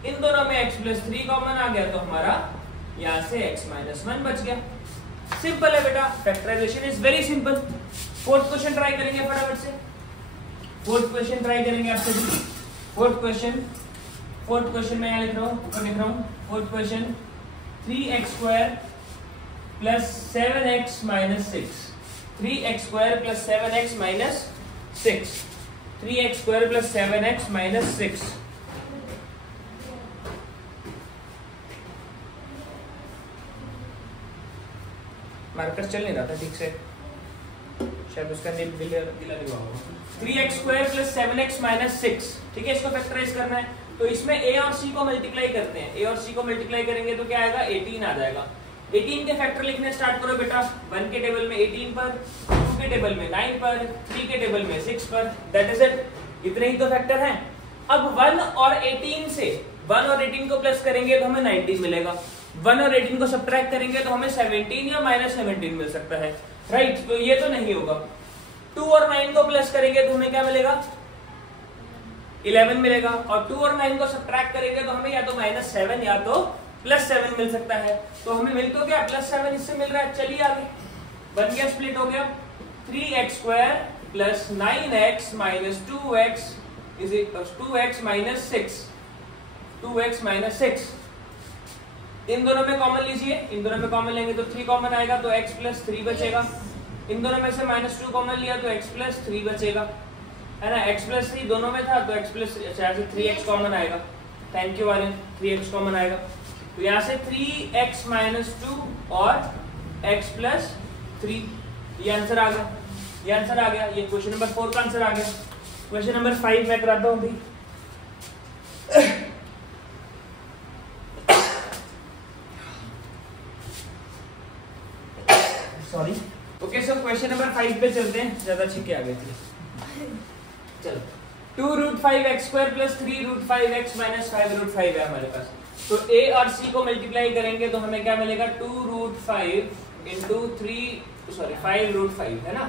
इन दोनों में x प्लस 3 कॉमन आ गया तो हमारा यहाँ से x माइनस 1 बच गया। सिंपल है बेटा, factorization is very simple. Fourth question try करेंगे फटाफट से, फोर्थ क्वेश्चन ट्राई करेंगे आपसे। फोर्थ क्वेश्चन मैं यहाँ लिख रहा हूँ, fourth question 3x square plus 7x minus 6, 3x square plus 7x minus 6, 3x square plus 7x minus 6। Marker चल नहीं रहा था ठीक से, शायद उसका नेम दिला नहीं हुआ होगा। 3x square plus 7x minus 6, ठीक है, इसको फैक्टराइज करना है। तो इसमें a और c को मल्टीप्लाई करते हैं, a और c को मल्टीप्लाई करेंगे तो क्या आएगा, 18 आ जाएगा। 18 के फैक्टर लिखने स्टार्ट करो बेटा। 1 के टेबल में 18 पर, 2 के टेबल में 9 पर, 3 के टेबल में 6 पर, दैट इज इट। इतने ही तो फैक्टर हैं। अब 1 और 18 से 1 और 18 को प्लस करेंगे तो हमें 19 मिलेगा। 1 और 18 को सब्ट्रैक्ट करेंगे तो हमें 17 या -17 मिल सकता है, राइट। तो ये तो नहीं होगा। 2 और 9 को प्लस करेंगे तो हमें क्या मिलेगा, 11 मिलेगा। और 2 और 9 को सब्ट्रैक्ट करेंगे तो हमें या तो -7 या तो +7 मिल सकता है। तो हमें मिल तो क्या, +7 इससे मिल रहा है। चलिए आगे, बन गया, स्प्लिट हो गया। 3x square plus 9x minus 2x is 2x minus 6, 2x minus 6। इन दोनों में कॉमन लीजिए, इन दोनों में कॉमन लेंगे तो 3 कॉमन आएगा तो x प्लस 3 बचेगा। इन दोनों में से -2 कॉमन लिया तो x प्लस 3 बचेगा, है ना। x प्लस 3 दोनों में था तो x प्लस 3x कॉमन आएगा। थैंक यू वाले, 3x कॉमन आएगा तो यहाँ से 3x माइनस 2 और x प्लस 3, ये आंसर आ गया, ये आंसर आ गया। ये क्वेश्चन नंबर 4 का आंसर आ गया। क्वेश्चन नंबर 5 मैं कराता हूँ अभी। Sorry, okay so question number 5 पे चलते हैं, ज्यादा छिके आ गए थे। चलो, 2√5x square plus 3√5x minus 5√5 है हमारे पास। तो a और c को मल्टीप्लाई करेंगे तो हमें क्या मिलेगा, 2√5 इंटू 5√5 है ना।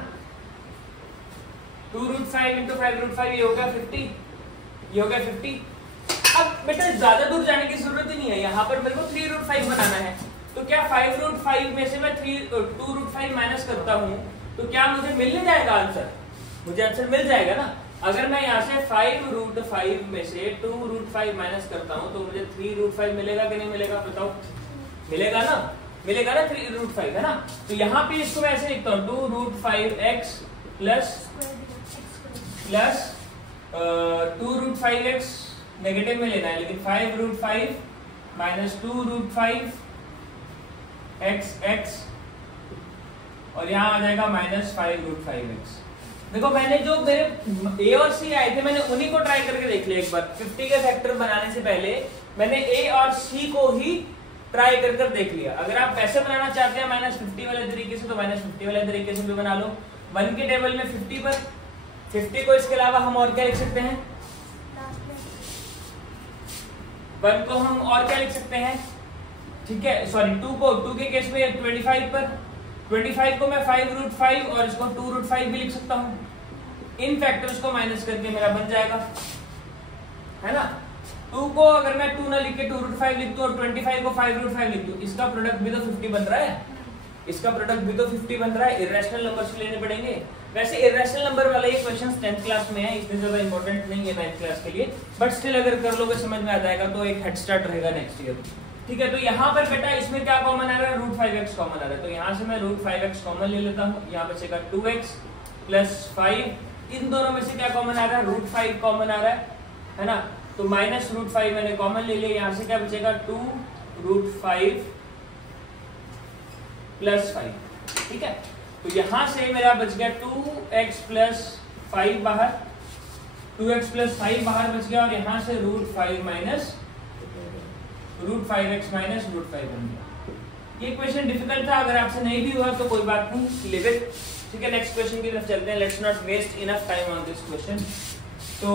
2√5 इंटू 5√5 ये हो गया 50, ये हो गया 50। अब बेटा ज्यादा दूर जाने की जरूरत ही नहीं है, यहाँ पर मेरे को 3√5 बनाना है। तो क्या 5√5 में से मैं 2√5 माइनस करता हूँ तो क्या मुझे मिल नहीं जाएगा आंसर, मुझे आंसर मिल जाएगा ना। अगर मैं यहाँ से 5√5 में से 2√5 माइनस करता हूँ तो मुझे 3√5 मिलेगा कि नहीं मिलेगा, बताओ। मिलेगा ना, मिलेगा ना 3√5, है ना। तो यहाँ पे इसको मैं ऐसे लिखता हूँ 2√5x प्लस 2√5x नेगेटिव में लेना है, लेकिन 5√5 माइनस 2√5 x और यहाँ आ जाएगा -5√5x। देखो मैंने जो मेरे a और c आए थे मैंने उन्हीं को ट्राई करके देख लिया एक बार। 50 के फैक्टर बनाने से पहले मैंने a और c को ही ट्राई कर देख लिया। अगर आप वैसे बनाना चाहते हैं -50 वाले तरीके से तो -50 वाले तरीके से भी बना लो। 1 के टेबल में 50 पर 50 को इसके अलावा हम और क्या लिख सकते हैं, 1 को हम और क्या लिख सकते हैं, ठीक है, सॉरी 2 को, 2 के केस में 25 पर, 25 को मैं 5√5 और इसको 2√5 भी लिख सकता हूँ। इन फैक्टर्स को माइनस करके मेरा बन जाएगा, है ना। 2 को अगर मैं 2 ना लिख के 2√5 लिख दूं और 25 को 5√5 लिख दूं, इसका प्रोडक्ट भी तो 50 बन रहा है, इसका प्रोडक्ट भी तो 50 बन रहा है। इरेशनल नंबर्स लेने पड़ेंगे। वैसे इरेशनल नंबर वाला ये क्वेश्चन 10th क्लास में है, इतने ज्यादा इंपॉर्टेंट नहीं है 9th क्लास के लिए, बट स्टिल अगर कर लोगे समझ में आ जाएगा तो एक हेड स्टार्ट रहेगा नेक्स्ट ईयर। ठीक है, तो यहाँ पर बेटा इसमें क्या कॉमन आ रहा है, √5x कॉमन आ रहा है, तो यहाँ से मैं √5x कॉमन ले लेता हूँ, यहाँ बचेगा 2x + 5, इन दोनों में से क्या कॉमन आ रहा है, √5 कॉमन आ रहा है ना, तो -√5 मैंने कॉमन ले लिया, यहाँ से क्या बचेगा 2√5 + 5, ठीक है। तो यहाँ से मेरा बच गया 2x + 5 बाहर, 2x + 5 बाहर बच गया, और यहाँ से √5 - √5x - √5 बन गया। ये क्वेश्चन डिफिकल्ट था, अगर आपसे नहीं भी हुआ तो कोई बात नहीं, लिव इट। ठीक है, नेक्स्ट क्वेश्चन की तरफ चलते हैं। Let's not waste enough time on this question. तो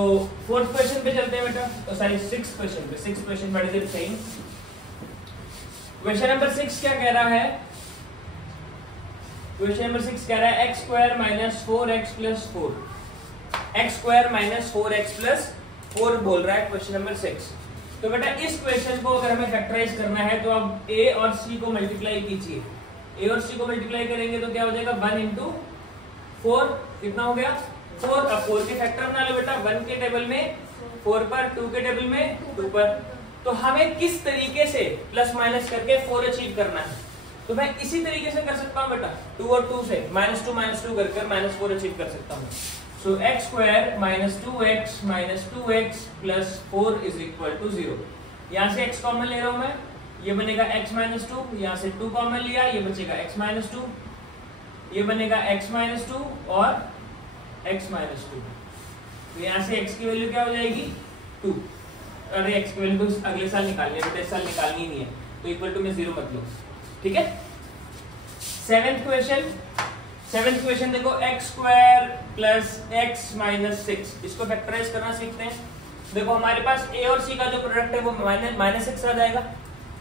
4th क्वेश्चन पे चलते हैं बेटा, सॉरी 6th क्वेश्चन पे। 6th question what is it saying? Question number 6 क्या कह रहा है? क्वेश्चन नंबर 6 कह रहा है x² - 4x + 4, x² - 4x + 4 बोल रहा है क्वेश्चन नंबर 6। तो बेटा इस क्वेश्चन को अगर हमें फैक्टराइज करना है तो अब a और c को मल्टीप्लाई कीजिए। a और c को मल्टीप्लाई करेंगे तो क्या हो जाएगा, 1 × 4 कितना हो गया 4। अब 4 के फैक्टर बना लो बेटा, 1 के टेबल में 4 पर, 2 के टेबल में 2 पर। तो हमें किस तरीके से प्लस माइनस करके 4 अचीव करना है, तो मैं इसी तरीके से कर सकता हूँ बेटा, 2 और 2 से -2 करके -4 अचीव कर सकता हूँ। So x² - 2x - 2x + 4 = 0। यहाँ से x कॉमन ले रहा हूँ मैं, ये बनेगा x - 2, यहाँ से 2 कॉमन लिया, ये बचेगा x - 2, ये बनेगा x - 2 और x - 2। तो यहाँ से x की वैल्यू क्या हो जाएगी 2। अरे x की वैल्यू तो अगले साल निकालनी है बेटा, इस साल निकालनी नहीं है, तो इक्वल टू में 0 मत लो, ठीक है। 7th क्वेश्चन देखो, x² + x - 6, इसको फैक्टराइज करना सीखते हैं। देखो हमारे पास a और c का जो प्रोडक्ट है वो -6 आ जाएगा,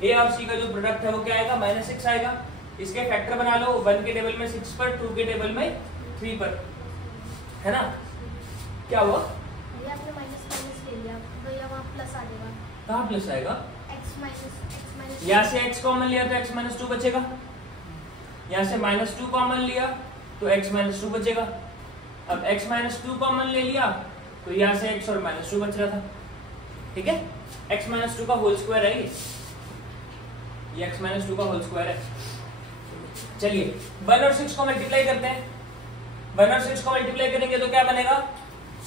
a और c का जो प्रोडक्ट है वो क्या आएगा, -6 आएगा। इसके फैक्टर बना लो, 1 के टेबल में 6 पर, 2 के टेबल में 3 पर, है ना। क्या हुआ, आपने माइनस ले लिया, भैया वहां प्लस आ जाएगा। कहाँ प्लस आएगा, x - यहाँ से x कॉमन लिया तो x - 2 बचेगा, यहाँ से -2 कॉमन लिया तो x - 2 बचेगा। अब x - 2 कॉमन ले लिया तो यहाँ से x और -2 बच रहा था, ठीक है। x - 2 का होल स्क्वायर है ये x - 2 का होल स्क्वायर है। चलिए 1 और 6 को मल्टीप्लाई करते हैं। 1 और 6 को मल्टीप्लाई करेंगे तो क्या बनेगा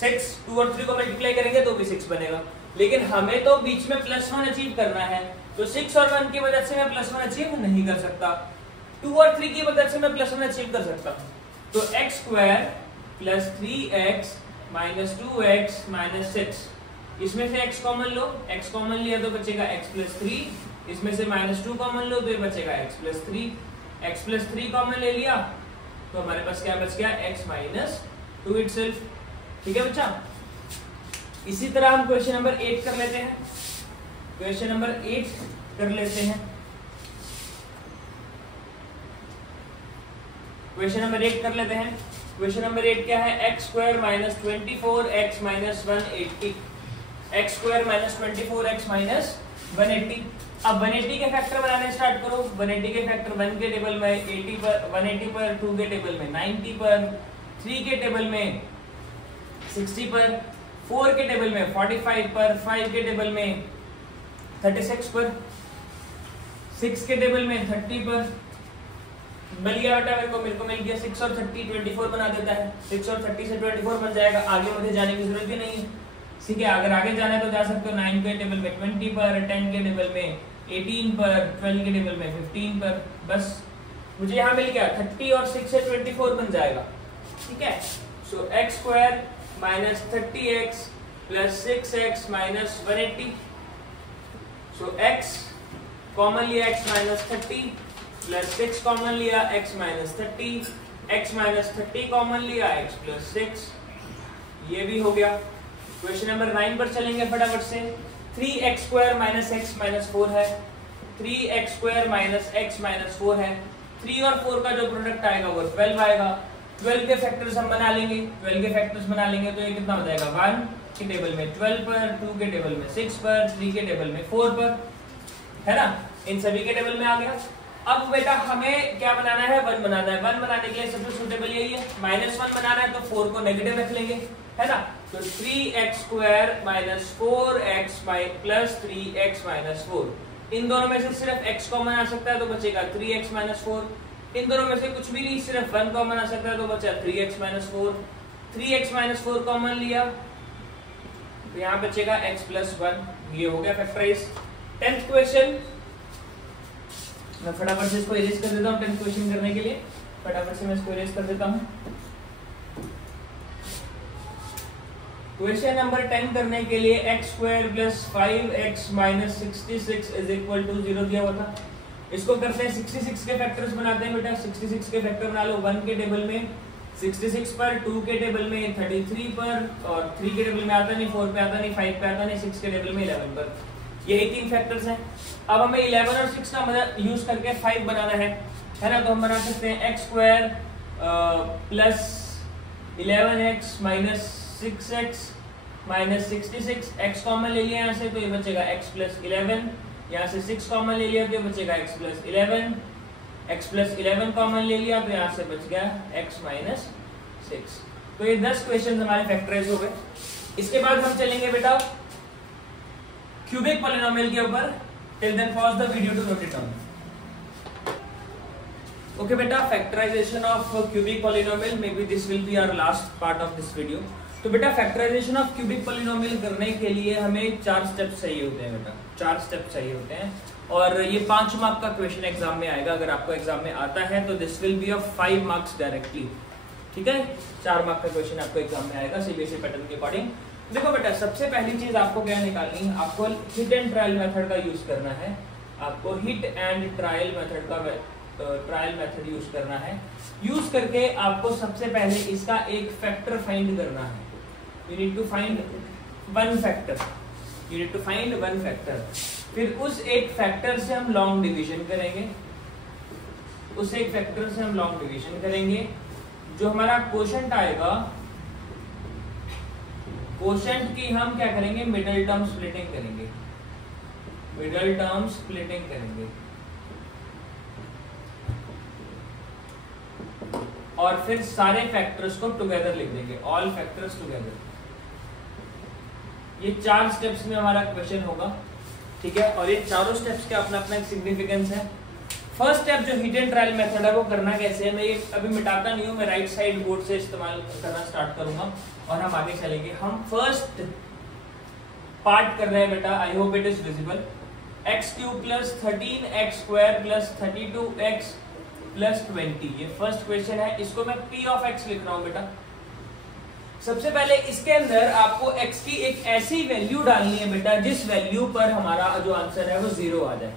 6, 2 और 3 को मल्टीप्लाई करेंगे तो भी 6 बनेगा, लेकिन हमें तो बीच में +1 अचीव करना है, तो 6 और 1 की मदद से मैं +1 अचीव नहीं कर सकता, 2 और 3 की मदद से मैं +1 अचीव कर सकता हूँ। तो x² + 3x - 2x - 6, इसमें से x कॉमन लो, x कॉमन लिया तो बचेगा x + 3, इसमें से -2 कॉमन लो तो ये बचेगा x + 3, x + 3 कॉमन ले लिया तो हमारे पास क्या बच गया, x - 2 इटसेल्फ, ठीक है बच्चा। इसी तरह हम क्वेश्चन नंबर 8 कर लेते हैं। क्वेश्चन नंबर 8 कर लेते हैं। क्वेश्चन नंबर 8 कर लेते हैं। क्वेश्चन नंबर 8 क्या है, x² - 24x - 180, x² - 24x - 180। अब 180 के फैक्टर बनाने स्टार्ट करो। 180 के फैक्टर 1 के टेबल में 80 पर, 180 पर, 2 के टेबल में 90 पर, 3 के टेबल में 60 पर, 4 के टेबल में 45 पर, 5 के टेबल में 36 पर, 6 के टेबल में 30 पर। मिल गया बेटा, मेरे को मिल गया 6 और 30 24 बना देता है। 6 और 30 से 24 बन जाएगा, आगे मुझे जाने की जरूरत भी नहीं है, ठीक है। अगर आगे जाना है तो जा सकते हो 9 के टेबल में 20 पर, 10 के टेबल में 18 पर, 12 के टेबल में 15 पर। बस मुझे यहाँ मिल गया 30 और 6 से 24 बन जाएगा, ठीक है। सो x² - 30x + 6x - 180। सो x कॉमन लिया, x - 30 + 6 कॉमन लिया, x - 30, x - 30 कॉमन लिया, x + 6, ये भी हो गया। क्वेश्चन नंबर 9 पर चलेंगे फटाफट से। 3x² माइनस x माइनस 4 है, 3x² माइनस x माइनस 4 है। 3 और 4 का जो प्रोडक्ट आएगा वो 12 आएगा। 12 के फैक्टर्स हम बना लेंगे, 12 के फैक्टर्स बना लेंगे तो ये कितना हो जाएगा 1 के टेबल में 12 पर, 2 के टेबल में 6 पर, 3 के टेबल में 4 पर, है ना। इन सभी के टेबल में आ गया। अब बेटा हमें क्या बनाना है, 1 बनाना है। 1 बनाने के लिए सबसे सुटेबल यही है, -1 बनाना है तो 4 को नेगेटिव रख लेंगे, है ना। तो 3x² minus 4x plus 3x minus 4, इन दोनों में से सिर्फ x कॉमन आ सकता है तो बचेगा 3x माइनस 4। इन दोनों में से कुछ भी नहीं, सिर्फ 1 कॉमन आ सकता है तो बचा 3x minus 4। 3x minus 4 common लिया तो यहाँ बचेगा x प्लस 1। ये हो गया फैक्टराइज। 10th क्वेश्चन मैं फटाफट से इसको इरेज कर देता हूँ। 10th क्वेश्चन करने के लिए फटाफट से मैं इसको इरेज कर देता हूँ। क्वेश्चन नंबर 10 करने के लिए x² plus 5x minus 66 is equal to 0 दिया हुआ था। इसको करते हैं 66 के फैक्टर्स बनाते हैं बेटा। 66 के फैक्टर बना लो। 1 के टेबल में 66 पर, 2 के टेबल में 33 पर, और 3 के टेबल में आता नहीं, 4 पे आता नहीं, 5 पे आता नहीं, 6 के टेबल में 11 पर। यही 3 फैक्टर्स हैं। अब हमें 11 और 6 का मदद यूज करके 5 बनाना है ना। तो हम बना सकते हैं x² plus 11x minus 6x minus 66। x common ले लिया यहाँ से तो ये बचेगा x प्लस 11। यहाँ से 6 कॉमन ले लिया तो ये बचेगा x plus 11। x plus 11 common ले लिया तो यहाँ से बच गया x माइनस 6। तो ये 10 क्वेश्चन हमारे फैक्टराइज हो गए। इसके बाद हम चलेंगे बेटा क्यूबिक पॉलिनोमियल के ऊपर। Till then pause the video to note it down. Okay बेटा, factorization of cubic polynomial, maybe this will be our last part of this video. तो बेटा फैक्टराइजेशन ऑफ क्यूबिक पॉलिनोमियल करने के लिए हमें 4 steps चाहिए होते हैं बेटा। 4 स्टेप्स चाहिए होते हैं और ये 5 मार्क का क्वेश्चन एग्जाम में आएगा। अगर आपको एग्जाम में आता है तो this will B of 5 marks directly, ठीक है। 4 मार्क का क्वेश्चन आपको एग्जाम में आएगा सीबीएसई पैटर्न के अकॉर्डिंग। देखो बेटा, सबसे पहली चीज आपको क्या निकालनी है, आपको हिट एंड ट्रायल मेथड का यूज करना है। आपको हिट एंड ट्रायल मेथड का ट्रायल मेथड यूज करना है। यूज करके आपको सबसे पहले इसका एक फैक्टर फाइंड करना है। You need to find one factor. You need to find one factor. फिर उस एक फैक्टर से हम लॉन्ग डिवीजन करेंगे। उस एक फैक्टर से हम लॉन्ग डिवीजन करेंगे। जो हमारा कोशेंट आएगा, कोशेंट की हम क्या करेंगे, मिडिल टर्म स्प्लिटिंग करेंगे। मिडिल टर्म स्प्लिटिंग करेंगे और फिर सारे फैक्टर्स को टुगेदर लिख देंगे, ऑल फैक्टर्स टुगेदर। ये 4 स्टेप्स में हमारा क्वेश्चन होगा, ठीक है। और ये चारों स्टेप्स का अपना अपना एक सिग्निफिकेंस है। फर्स्ट स्टेप जो हिट एंड ट्रायल मेथड है वो करना कैसे है, मैं ये अभी मिटाता नहीं हूँ, मैं राइट साइड बोर्ड से इस्तेमाल करना स्टार्ट करूंगा और हम आगे चलेंगे। हम फर्स्ट पार्ट कर रहे हैं बेटा, I hope it is visible. x³ plus 13x² plus 32x plus 20, ये फर्स्ट क्वेश्चन है। इसको मैं p ऑफ x लिख रहा हूँ बेटा। सबसे पहले इसके अंदर आपको x की एक ऐसी वैल्यू डालनी है बेटा जिस वैल्यू पर हमारा जो आंसर है वो 0 आ जाए।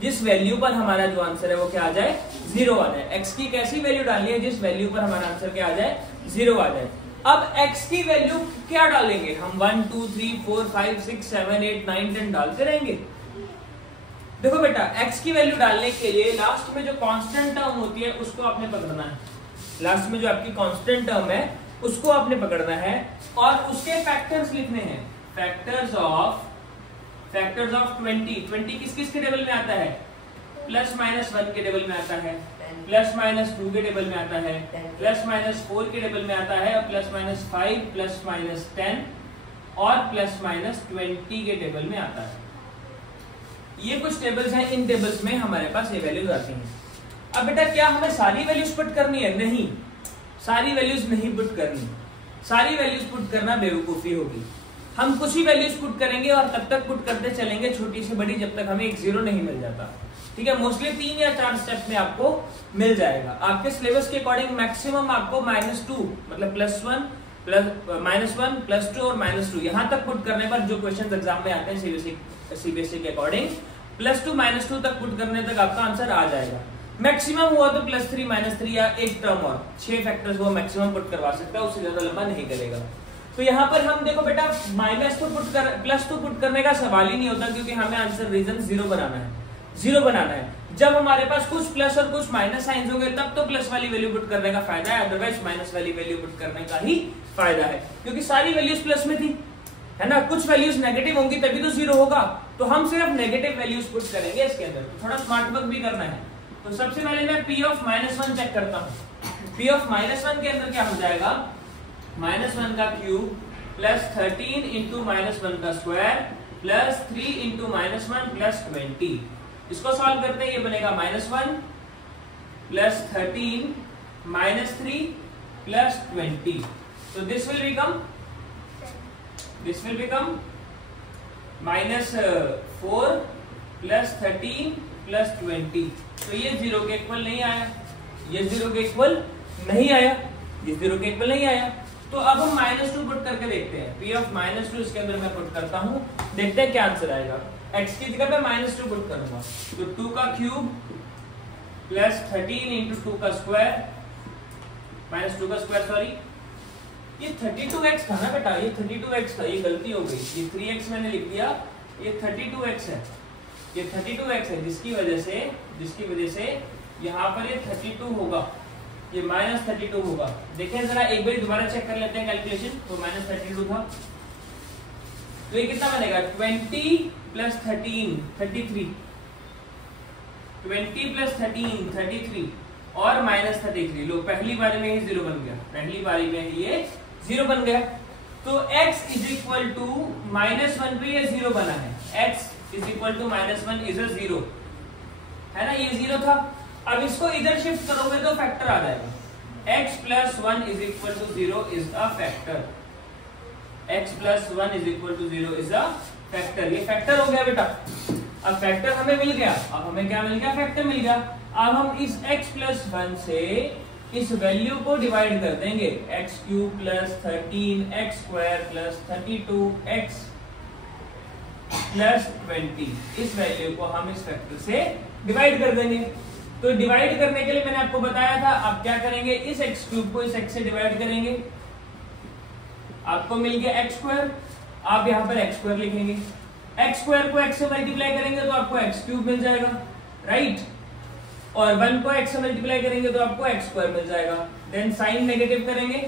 जिस वैल्यू पर हमारा जो आंसर है वो क्या आ जाए, 0 आ जाए। x की एक ऐसी वैल्यू डालनी है जिस वैल्यू पर हमारा आंसर क्या आ जाए, 0 आ जाए। अब x की वैल्यू क्या डालेंगे हम, 1 2 3 4 5 6 7 8 9 10 डालते रहेंगे। देखो बेटा, x की वैल्यू डालने के लिए लास्ट में जो कांस्टेंट टर्म होती है उसको आपने पकड़ना है। लास्ट में जो आपकी कांस्टेंट टर्म है उसको आपने पकड़ना है और उसके फैक्टर्स लिखने हैं। फैक्टर्स ऑफ 20 किस किस के टेबल में आता है, प्लस माइनस 1 के टेबल में आता है, प्लस माइनस 2 के टेबल में आता है, प्लस माइनस 4 के टेबल में आता है, और प्लस माइनस 5, प्लस माइनस 10 और प्लस माइनस 20 के टेबल में आता है। ये कुछ टेबल्स हैं, इन टेबल्स में हमारे पास ये वैल्यूज आती हैं। अब बेटा क्या हमें सारी वैल्यूज पुट करनी है, नहीं, सारी वैल्यूज नहीं पुट करनी। सारी वैल्यूज पुट करना बेवकूफी होगी। हम कुछ ही वैल्यूज पुट करेंगे और तब तक पुट करते चलेंगे छोटी से बड़ी, जब तक हमें एक 0 नहीं मिल जाता। ठीक है, मोस्टली 3 या 4 स्टेप में आपको मिल जाएगा। आपके सिलेबस के अकॉर्डिंग मैक्सिमम आपको -2 मतलब +1 -1 +2 और -2 यहाँ तक पुट करने पर जो क्वेश्चन एग्जाम में आते हैं सीबीएसई के अकॉर्डिंग +2 -2 तक पुट करने तक आपका आंसर आ जाएगा। मैक्सिमम हुआ तो +3 -3 या एक टर्म और 6 फैक्टर्स वो मैक्सिमम पुट करवा सकता है, उससे ज्यादा लंबा नहीं करेगा। तो यहाँ पर हम देखो बेटा माइनस तो पुट कर प्लस तो पुट करने का सवाल ही नहीं होता, क्योंकि हमें आंसर रीजन 0 बनाना है, 0 बनाना है। जब हमारे पास कुछ प्लस और कुछ माइनस साइंस होंगे तब तो प्लस वाली वैल्यू पुट करने का फायदा है, अदरवाइज माइनस वाली वैल्यू पुट करने का ही फायदा है, क्योंकि सारी वैल्यूज प्लस में थी, है ना। कुछ वैल्यूज नेगेटिव होंगी तभी तो 0 होगा, तो हम सिर्फ नेगेटिव वैल्यूज पुट करेंगे इसके अंदर। तो थोड़ा स्मार्ट वर्क भी करना है। तो सबसे पहले मैं p ऑफ -1 चेक करता हूँ। p ऑफ -1 के अंदर क्या हो जाएगा, -1 का क्यूब प्लस 13 इंटू -1 का स्क्वायर प्लस 3 इंटू -1 प्लस 20। इसको सॉल्व करते हैं, ये बनेगा -1 प्लस 13 -3 प्लस 20। तो this will become -4 plus 13 plus 20। तो ये 0 के इक्वल नहीं आया, ये 0 के इक्वल नहीं आया, ये 0 के इक्वल नहीं आया। तो अब हम -2 पुट करके देखते हैं। p ऑफ -2 इसके अंदर मैं पुट करता हूं, देखते हैं क्या आंसर आएगा। x की जगह पे -2 पुट करूंगा, तो 2 का क्यूब प्लस 13 इंटू 2 का स्क्वायर -2 का स्क्वायर, सॉरी ये 32x था ना बेटा, ये 32x था, ये गलती हो गई, ये 3x मैंने लिख दिया, ये 32x है, ये 32x है, जिसकी वजह से यहाँ पर ये 32 होगा, ये -32 होगा। देखें जरा एक बार दोबारा चेक कर लेते हैं कैलकुलेशन। तो -32 था, तो ये कितना बनेगा 20 प्लस 13 33, 20 प्लस 13 33 और -33। लो पहली बारी में ही 0 बन गया, पहली बारी में ही ये 0 बन गया। तो x इज इक्वल टू -1 पे ये 0 बना है, x is equal to -1 is a 0, है ना, ये 0 था। अब इसको इधर शिफ्ट करोगे तो फैक्टर आ जाएगा, x plus 1 is equal to 0 is a factor, x plus 1 is equal to 0 is a factor. ये फैक्टर हो गया बेटा। अब फैक्टर हमें मिल गया, अब हमें क्या मिल गया, फैक्टर मिल गया। अब हम इस x प्लस 1 से इस वैल्यू को डिवाइड कर देंगे, x cube plus 13x square plus 32x plus 20, इस वैल्यू को हम इस फैक्टर से डिवाइड कर देंगे। तो डिवाइड करने के लिए मैंने आपको बताया था, आप क्या करेंगे, इस x क्यूब को इस x से डिवाइड करेंगे, आपको मिल गया x स्क्वायर, आप यहाँ पर x स्क्वायर लिखेंगे, x स्क्वायर को x से मल्टीप्लाई करेंगे तो आपको x क्यूब मिल जाएगा, राइट। और 1 को x से मल्टीप्लाई करेंगे तो आपको x स्क्वायर मिल जाएगा। देन साइन नेगेटिव करेंगे,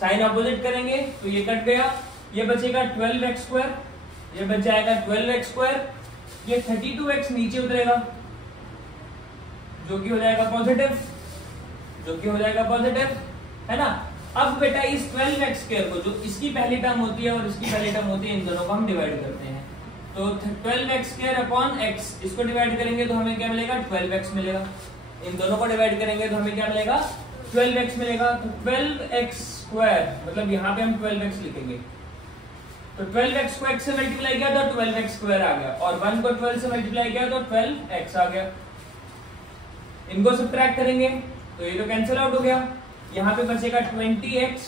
साइन ऑपोजिट करेंगे, तो ये कट गया, ये बचेगा 12x स्क्वायर, ये बच जाएगा 12x स्क्वायर, ये 32x नीचे उतरेगा जो कि हो जाएगा पॉजिटिव, है ना। अब बेटा इस 12x स्क्वायर को, जो इसकी पहली टर्म होती है और इसकी पहली टर्म होती है, इन दोनों को हम डिवाइड करते हैं। तो 12x स्क्वायर अपॉन x, इसको डिवाइड करेंगे तो हमें क्या मिलेगा, 12x मिलेगा। इन दोनों को डिवाइड करेंगे तो हमें क्या मिलेगा, 12x मिलेगा। तो 12x स्क्वायर मतलब यहाँ पे हम 12x लिखेंगे, तो 12x को x से मल्टीप्लाई किया तो 12x स्क्वायर आ गया, और 1 को 12 से मल्टीप्लाई किया तो 12x आ गया। इनको सब्ट्रैक्ट करेंगे तो ये तो कैंसिल आउट हो गया, यहाँ पे बचेगा 20x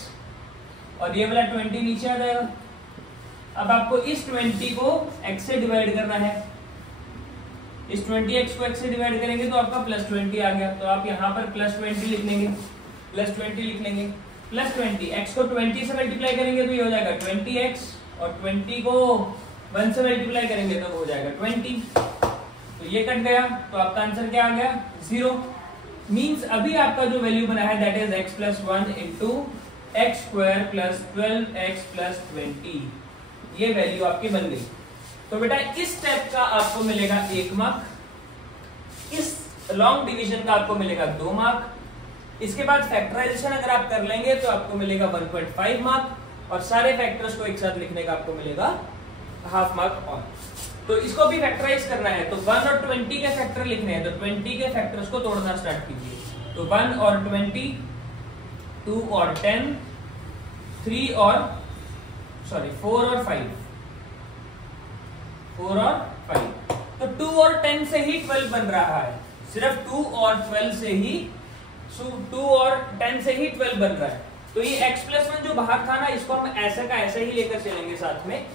और ये वाला 20 नीचे आ जाएगा। अब आपको इस 20 को x से डिवाइड करना है, इस 20x को x से डिवाइड करेंगे तो आपका प्लस 20 आ गया, तो आप यहाँ पर प्लस 20 लिख लेंगे, प्लस 20 x को 20 से मल्टीप्लाई करेंगे तो ये हो जाएगा 20x, और 20 को 1 से मल्टीप्लाई करेंगे तो हो जाएगा 20, तो ये कट गया, तो आपका आंसर क्या आ गया, 0। मींस अभी आपका जो वैल्यू बना है that is x plus 1 into x square plus 12x plus 20, ये वैल्यू आपकी बन गई। तो बेटा इस स्टेप का आपको मिलेगा 1 मार्क, इस लॉन्ग डिवीजन का आपको मिलेगा 2 मार्क, इसके बाद फैक्टराइजेशन अगर आप कर लेंगे तो आपको मिलेगा 1.5 मार्क, और सारे फैक्टर्स को एक साथ लिखने का आपको मिलेगा हाफ मार्क और। तो इसको भी फैक्टराइज करना है तो 1 और 20 के फैक्टर लिखने हैं, तो 20 के फैक्टर्स को तोड़ना स्टार्ट कीजिए। तो 1 और 20, 2 और 10, 4 और 5, 4 और 5। तो 2 और 10 से ही 12 बन रहा है, सिर्फ 2 और 12 से ही, 2 और 10 से ही 12 बन रहा है। तो ये x प्लस 1 जो बाहर था ना, इसको हम ऐसे का ऐसे ही लेकर चलेंगे, साथ में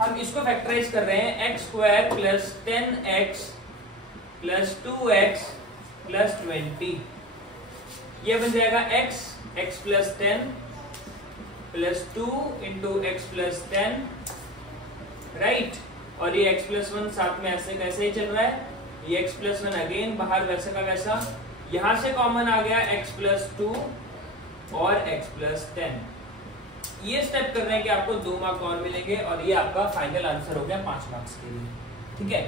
हम इसको फैक्टराइज कर रहे हैं, x square plus 10x plus 2x plus 20, ये बन जाएगा x plus 10 plus 2 into x plus 10, right. और ये x प्लस 1 साथ में ऐसे कैसे ही चल रहा है, ये x प्लस 1 अगेन बाहर वैसे का वैसा, यहां से कॉमन आ गया x प्लस 2 और x प्लस 10। ये स्टेप कर रहे हैं कि आपको 2 मार्क और मिलेंगे और ये आपका फाइनल आंसर हो गया 5 मार्क्स के लिए, ठीक है।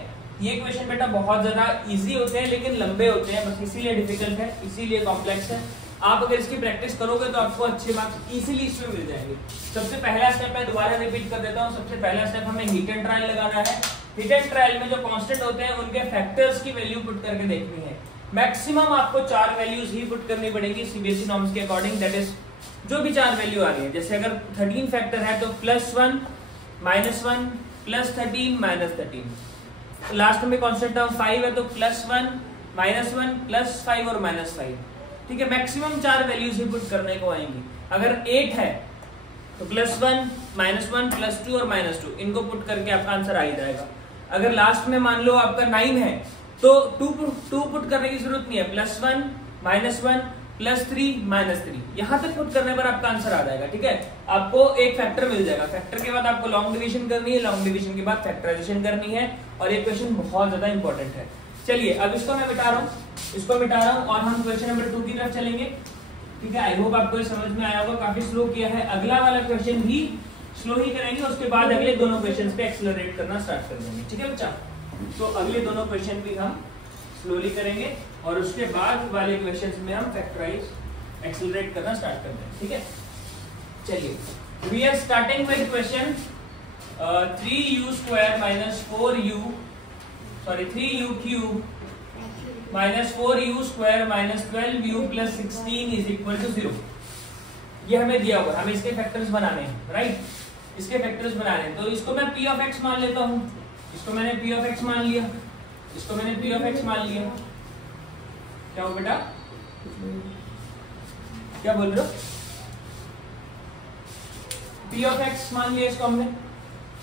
ये क्वेश्चन बेटा बहुत ज्यादा इजी होते हैं लेकिन लंबे होते हैं, बस इसीलिए डिफिकल्ट है, इसीलिए कॉम्प्लेक्स है। आप अगर इसकी प्रैक्टिस करोगे तो आपको अच्छे मार्क्स इजीली इसमें मिल जाएंगे। सबसे पहला स्टेप मैं दोबारा रिपीट कर देता हूँ। सबसे पहला स्टेप हमें हीट एंड ट्रायल लगाना है। हीट एंड ट्रायल में जो कांस्टेंट होते हैं उनके फैक्टर्स की वैल्यू पुट करके देखनी है। मैक्सिमम आपको 4 वैल्यूज ही पुट करनी पड़ेगी सीबीएसई नॉर्म्स के अकॉर्डिंग, दैट इज जो भी 4 वैल्यू आ रही है। जैसे अगर 13 फैक्टर है तो +1 -1 +13 -13, लास्ट में कांस्टेंट टर्म 5 है तो +1 -1 +5 और -5, ठीक है। मैक्सिमम 4 वैल्यूज ही पुट करने को आएंगी। अगर 8 है तो +1 -1 +2 और -2 इनको पुट करके आपका आंसर आ ही जाएगा। अगर लास्ट में मान लो आपका 9 है तो 2 पुट करने की जरूरत नहीं है, +1 -1 +3 -3 यहां तक पुट करने पर आपका आंसर आ जाएगा, ठीक है। आपको एक फैक्टर मिल जाएगा, फैक्टर के बाद आपको लॉन्ग डिवीजन करनी है, लॉन्ग डिवीजन के बाद फैक्टराइजेशन करनी है और ये क्वेश्चन बहुत ज्यादा इंपॉर्टेंट है। चलिए अब इसको मैं मिटा रहा हूँ, इसको मिटा रहा हूँ और हम क्वेश्चन नंबर 2 की तरफ चलेंगे, ठीक है। आई होप आपको ये समझ में आया होगा, काफी स्लो किया है। अगला वाला क्वेश्चन भी स्लो ही करेंगे, उसके बाद अगले दोनों क्वेश्चंस पे एक्सेलरेट करना स्टार्ट कर देंगे, ठीक है बच्चा। तो अगले दोनों क्वेश्चन भी हम स्लोली करेंगे और उसके बाद वाले क्वेश्चंस में हम फैक्टराइज एक्सेलरेट करना स्टार्ट कर देंगे, ठीक है। चलिए we are starting with question 3u² - 3u³ -4u² -12u + 16 = 0। ये हमें दिया हुआ है, हमें इसके फैक्टर्स बनाने हैं, राइट। इसके फैक्टर्स बनाने हैं तो इसको मैं p ऑफ x मान लेता हूं। इसको मैंने p ऑफ x मान लिया, इसको मैंने p ऑफ x मान लिया। क्या हो बेटा, क्या बोल रहे हो? p ऑफ x मान लिया, इसको हमने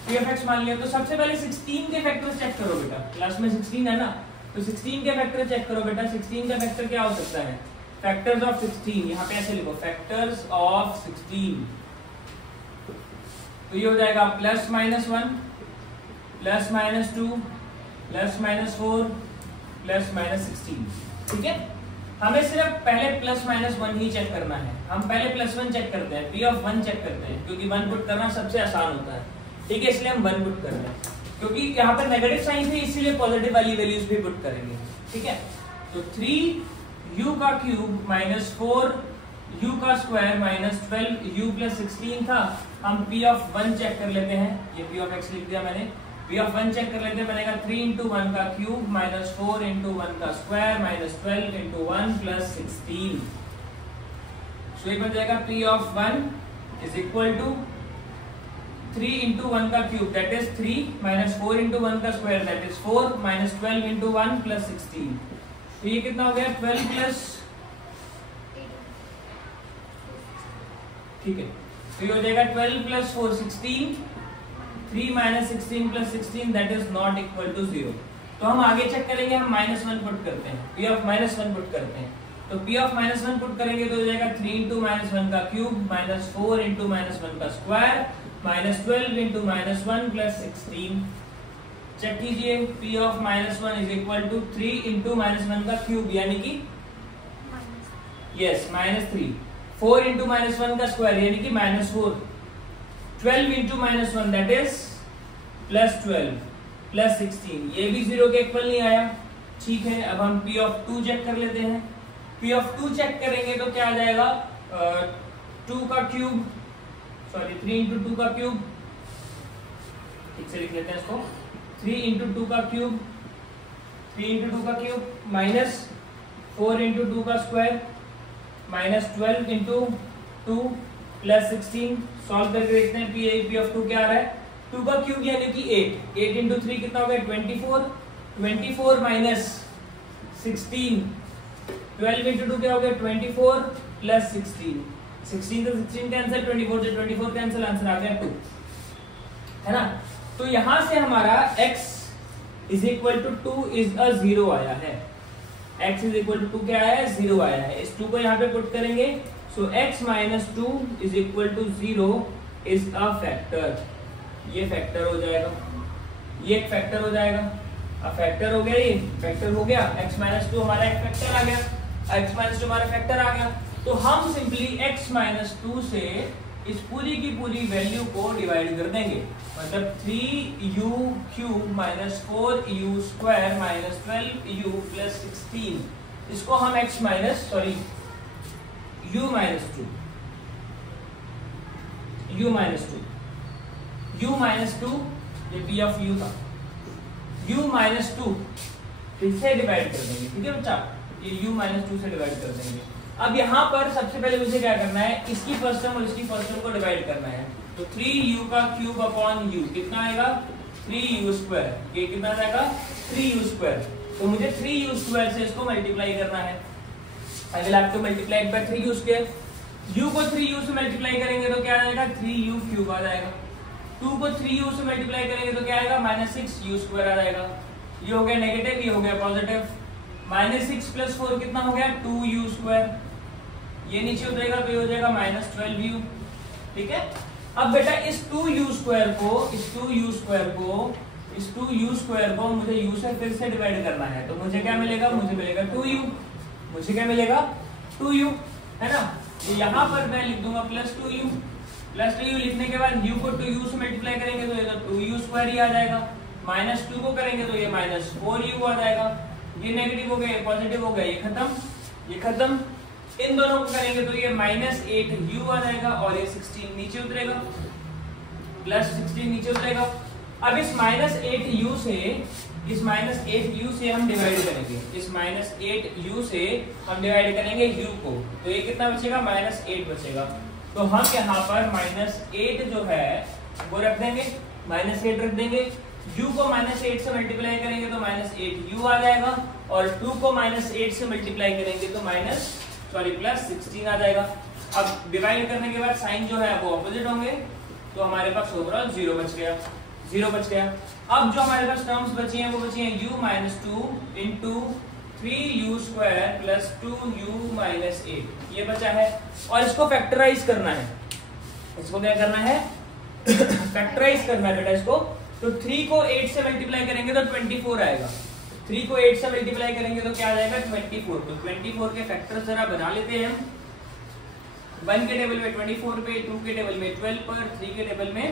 p ऑफ x मान लिया। तो सबसे पहले 16 के फैक्टर्स चेक करो बेटा, क्लास में 16 है ना, तो 16 के फैक्टर चेक करो बेटा। 16 का फैक्टर क्या हो सकता है, फैक्टर्स ऑफ 16, यहाँ पे ऐसे लिखो फैक्टर्स ऑफ 16। तो ये हो जाएगा +-1 +-2 +-4 +-16, ठीक है। हमें सिर्फ पहले +-1 ही चेक करना है। हम पहले +1 चेक करते हैं, p ऑफ 1 चेक करते हैं, क्योंकि 1 पुट करना सबसे आसान होता है, ठीक है। इसलिए हम 1 पुट कर रहे हैं, क्योंकि यहाँ पर नेगेटिव साइन है इसीलिए पॉजिटिव वाली वैल्यूज भी पुट करेंगे, ठीक है। तो 3u³ -4u² -12u + 16 था। हम p ऑफ 1 चेक कर लेते हैं, ये p ऑफ x लिख दिया मैंने, p ऑफ 1 चेक कर लेते हैं। बनेगा 3 × 1 का क्यूब -4 × 1 का स्क्वायर -12 × 1 + 16। सो ये बन जाएगा p ऑफ 1 = 3 × 1 का क्यूब दैट इज 3 -4 × 1 का स्क्वायर दैट इज 4 -12 × 1 + 16। तो ये कितना हो गया 12 प्लस, ठीक है। तो ये हो जाएगा 12 + 4 16, 3 - 16 + 16 that is not equal to 0। तो हम आगे चेक करेंगे, हम -1 पुट करते हैं, p ऑफ -1 पुट करते हैं। तो p ऑफ -1 पुट करेंगे तो हो जाएगा 3 × -1 का क्यूब -4 × -1 का स्क्वायर -12 × -1 + 16। चेक कीजिए, p ऑफ -1 = 3 × -1 का क्यूब यानी कि यस -3, 4 × -1 का स्क्वायर यानी कि -4, 12 × -1 दैट इज +12 + 16। ये भी 0 के इक्वल नहीं आया, ठीक है। अब हम p ऑफ 2 चेक कर लेते हैं। p ऑफ 2 चेक करेंगे तो क्या आ जाएगा 2 का क्यूब, सॉरी 3 × 2 का क्यूब, ठीक से लिख लेते हैं इसको, 3 × 2 का क्यूब, 3 × 2 का क्यूब -4 × 2 का स्क्वायर -12 × 2 + 16। सॉल्व करके देखते हैं p ऑफ 2 क्या आ रहा है, 2 का क्यूब यानी कि 8, 8 × 3 कितना हो गया 24, 24 - 16, 12 × 2 क्या हो गया 24 + 16, 16 से 16 कैंसिल, 24 से 24 कैंसिल, आंसर आ गया 2, है ना। तो यहां से हमारा x = 2 इज अ 0 आया है, x = 2 क्या आया है 0 आया है। इस 2 को यहाँ पे पुट करेंगे, so x minus 2 is equal to 0 is a factor. ये फैक्टर हो जाएगा, ये एक फैक्टर हो जाएगा। अब फैक्टर हो गया, ये फैक्टर हो गया, x माइनस 2 हमारा एक फैक्टर आ गया, x माइनस 2 हमारा फैक्टर आ गया। तो हम सिंपली x माइनस 2 से इस पूरी की पूरी वैल्यू को डिवाइड कर देंगे, मतलब 3u cube minus 4u square minus 12u plus 16, इसको हम u माइनस 2 ये p ऑफ u था, u माइनस 2 से डिवाइड कर देंगे, ठीक है बच्चा, ये u माइनस 2 से डिवाइड कर देंगे। अब यहाँ पर सबसे पहले मुझे क्या करना है, इसकी फर्स्ट टर्म और इसकी फर्स्ट टर्म को डिवाइड करना है। तो 3u का क्यूब अपॉन u कितना आएगा 3u स्क्वायर, ये कितना आएगा 3u स्क्वायर। तो मुझे 3u स्क्वायर से इसको मल्टीप्लाई करना है। I will have to multiply by 3u square. u को 3u से मल्टीप्लाई करेंगे तो क्या आ जाएगा 3u क्यूब आ जाएगा। 2 को 3u से मल्टीप्लाई करेंगे तो क्या आएगा -6u स्क्वायर आ जाएगा। ये हो गया नेगेटिव, ये हो गया पॉजिटिव। -6 + 4 कितना हो गया 2u स्क्वायर। ये नीचे उतरेगा तो ये हो जाएगा -12u, ठीक है। अब बेटा इस 2u स्क्वायर को मुझे u से फिर से डिवाइड करना है, तो मुझे क्या मिलेगा, मुझे मिलेगा 2u, मुझे क्या मिलेगा 2u, है ना। यहाँ पर मैं लिख दूंगा +2u लिखने के बाद u को 2u से मल्टीप्लाई करेंगे तो ये तो 2u स्क्वायर ही आ जाएगा। -2 को करेंगे तो ये -4u आ जाएगा। ये नेगेटिव हो गया, ये पॉजिटिव हो गया, ये खत्म। इन दोनों को करेंगे तो ये -8u आ जाएगा और ये 16 नीचे उतरेगा, +16 नीचे उतरेगा। अब इस -8u से हम डिवाइड करेंगे, इस -8u से हम डिवाइड करेंगे u को, तो ये कितना बचेगा -8 बचेगा। तो हम यहाँ पर -8 जो है वो रख देंगे, -8 रख देंगे। u को -8 से मल्टीप्लाई करेंगे तो -8u आ जाएगा और 2 को -8 से मल्टीप्लाई करेंगे तो +16 आ जाएगा। अब डिवाइड करने के बाद साइन जो है वो ऑपोजिट होंगे, तो हमारे पास ओवरऑल 0 बच गया। अब जो हमारे पास टर्म्स बची हैं वो बची हैं u minus 2 into 3u square plus 2u minus 8, ये बचा है। और इसको फैक्टराइज करना है, इसको क्या करना है फैक्टराइज करना है बेटा इसको। तो 3 को 8 से मल्टीप्लाई करेंगे तो 24 आएगा। 3 को 8 से मल्टीप्लाई करेंगे तो क्या आ जाएगा 24। तो 24 के फैक्टर जरा बना लेते हैं हम। 1 के टेबल में 24 पे, 2 के टेबल में 12 पर, 3 के टेबल में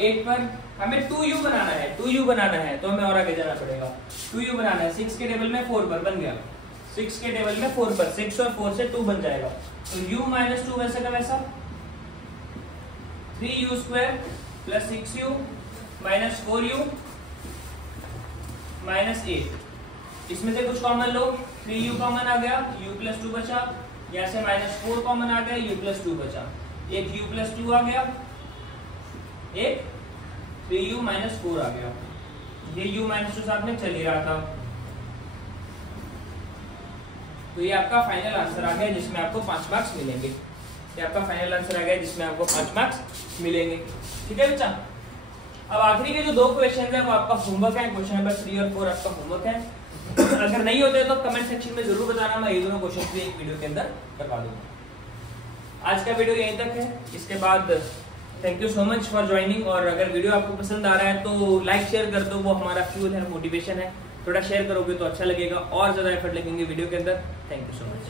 8 पर। हमें 2u बनाना है तो हमें और आगे जाना पड़ेगा। 2u बनाना है, 6 के टेबल में 4 पर बन गया, 6 के टेबल में 4 पर, 6 और 4 से 2 बन जाएगा। तो u माइनस 2 वैसे का वैसा 3u square plus 6u minus 4u minus 8। इसमें से कुछ कॉमन लो, 3u कॉमन आ गया, u प्लस 2 बचा। यहाँ से -4 कॉमन आ गया, u प्लस 2 बचा। एक u प्लस 2 आ गया, एक 3u माइनस 4 आ गया। ये u माइनस 2 साथ में चल ही रहा था। तो ये आपका फाइनल आंसर आ गया जिसमें आपको 5 मार्क्स मिलेंगे। ये आपका फाइनल आंसर आ गया जिसमें आपको 5 मार्क्स मिलेंगे, ठीक है बच्चा। अब आखिरी के जो 2 क्वेश्चन है वो आपका होमवर्क है, क्वेश्चन नंबर 3 और 4 आपका होमवर्क है। अगर नहीं होते तो कमेंट सेक्शन में जरूर बताना, मैं ये दोनों क्वेश्चन भी एक वीडियो के अंदर करवा दूंगा। आज का वीडियो यहीं तक है। इसके बाद thank you so much for joining. और अगर वीडियो आपको पसंद आ रहा है तो लाइक शेयर कर दो, वो हमारा फ्यूल है, मोटिवेशन है। थोड़ा शेयर करोगे तो अच्छा लगेगा और ज्यादा एफर्ट लगेंगे वीडियो के अंदर। Thank you so much.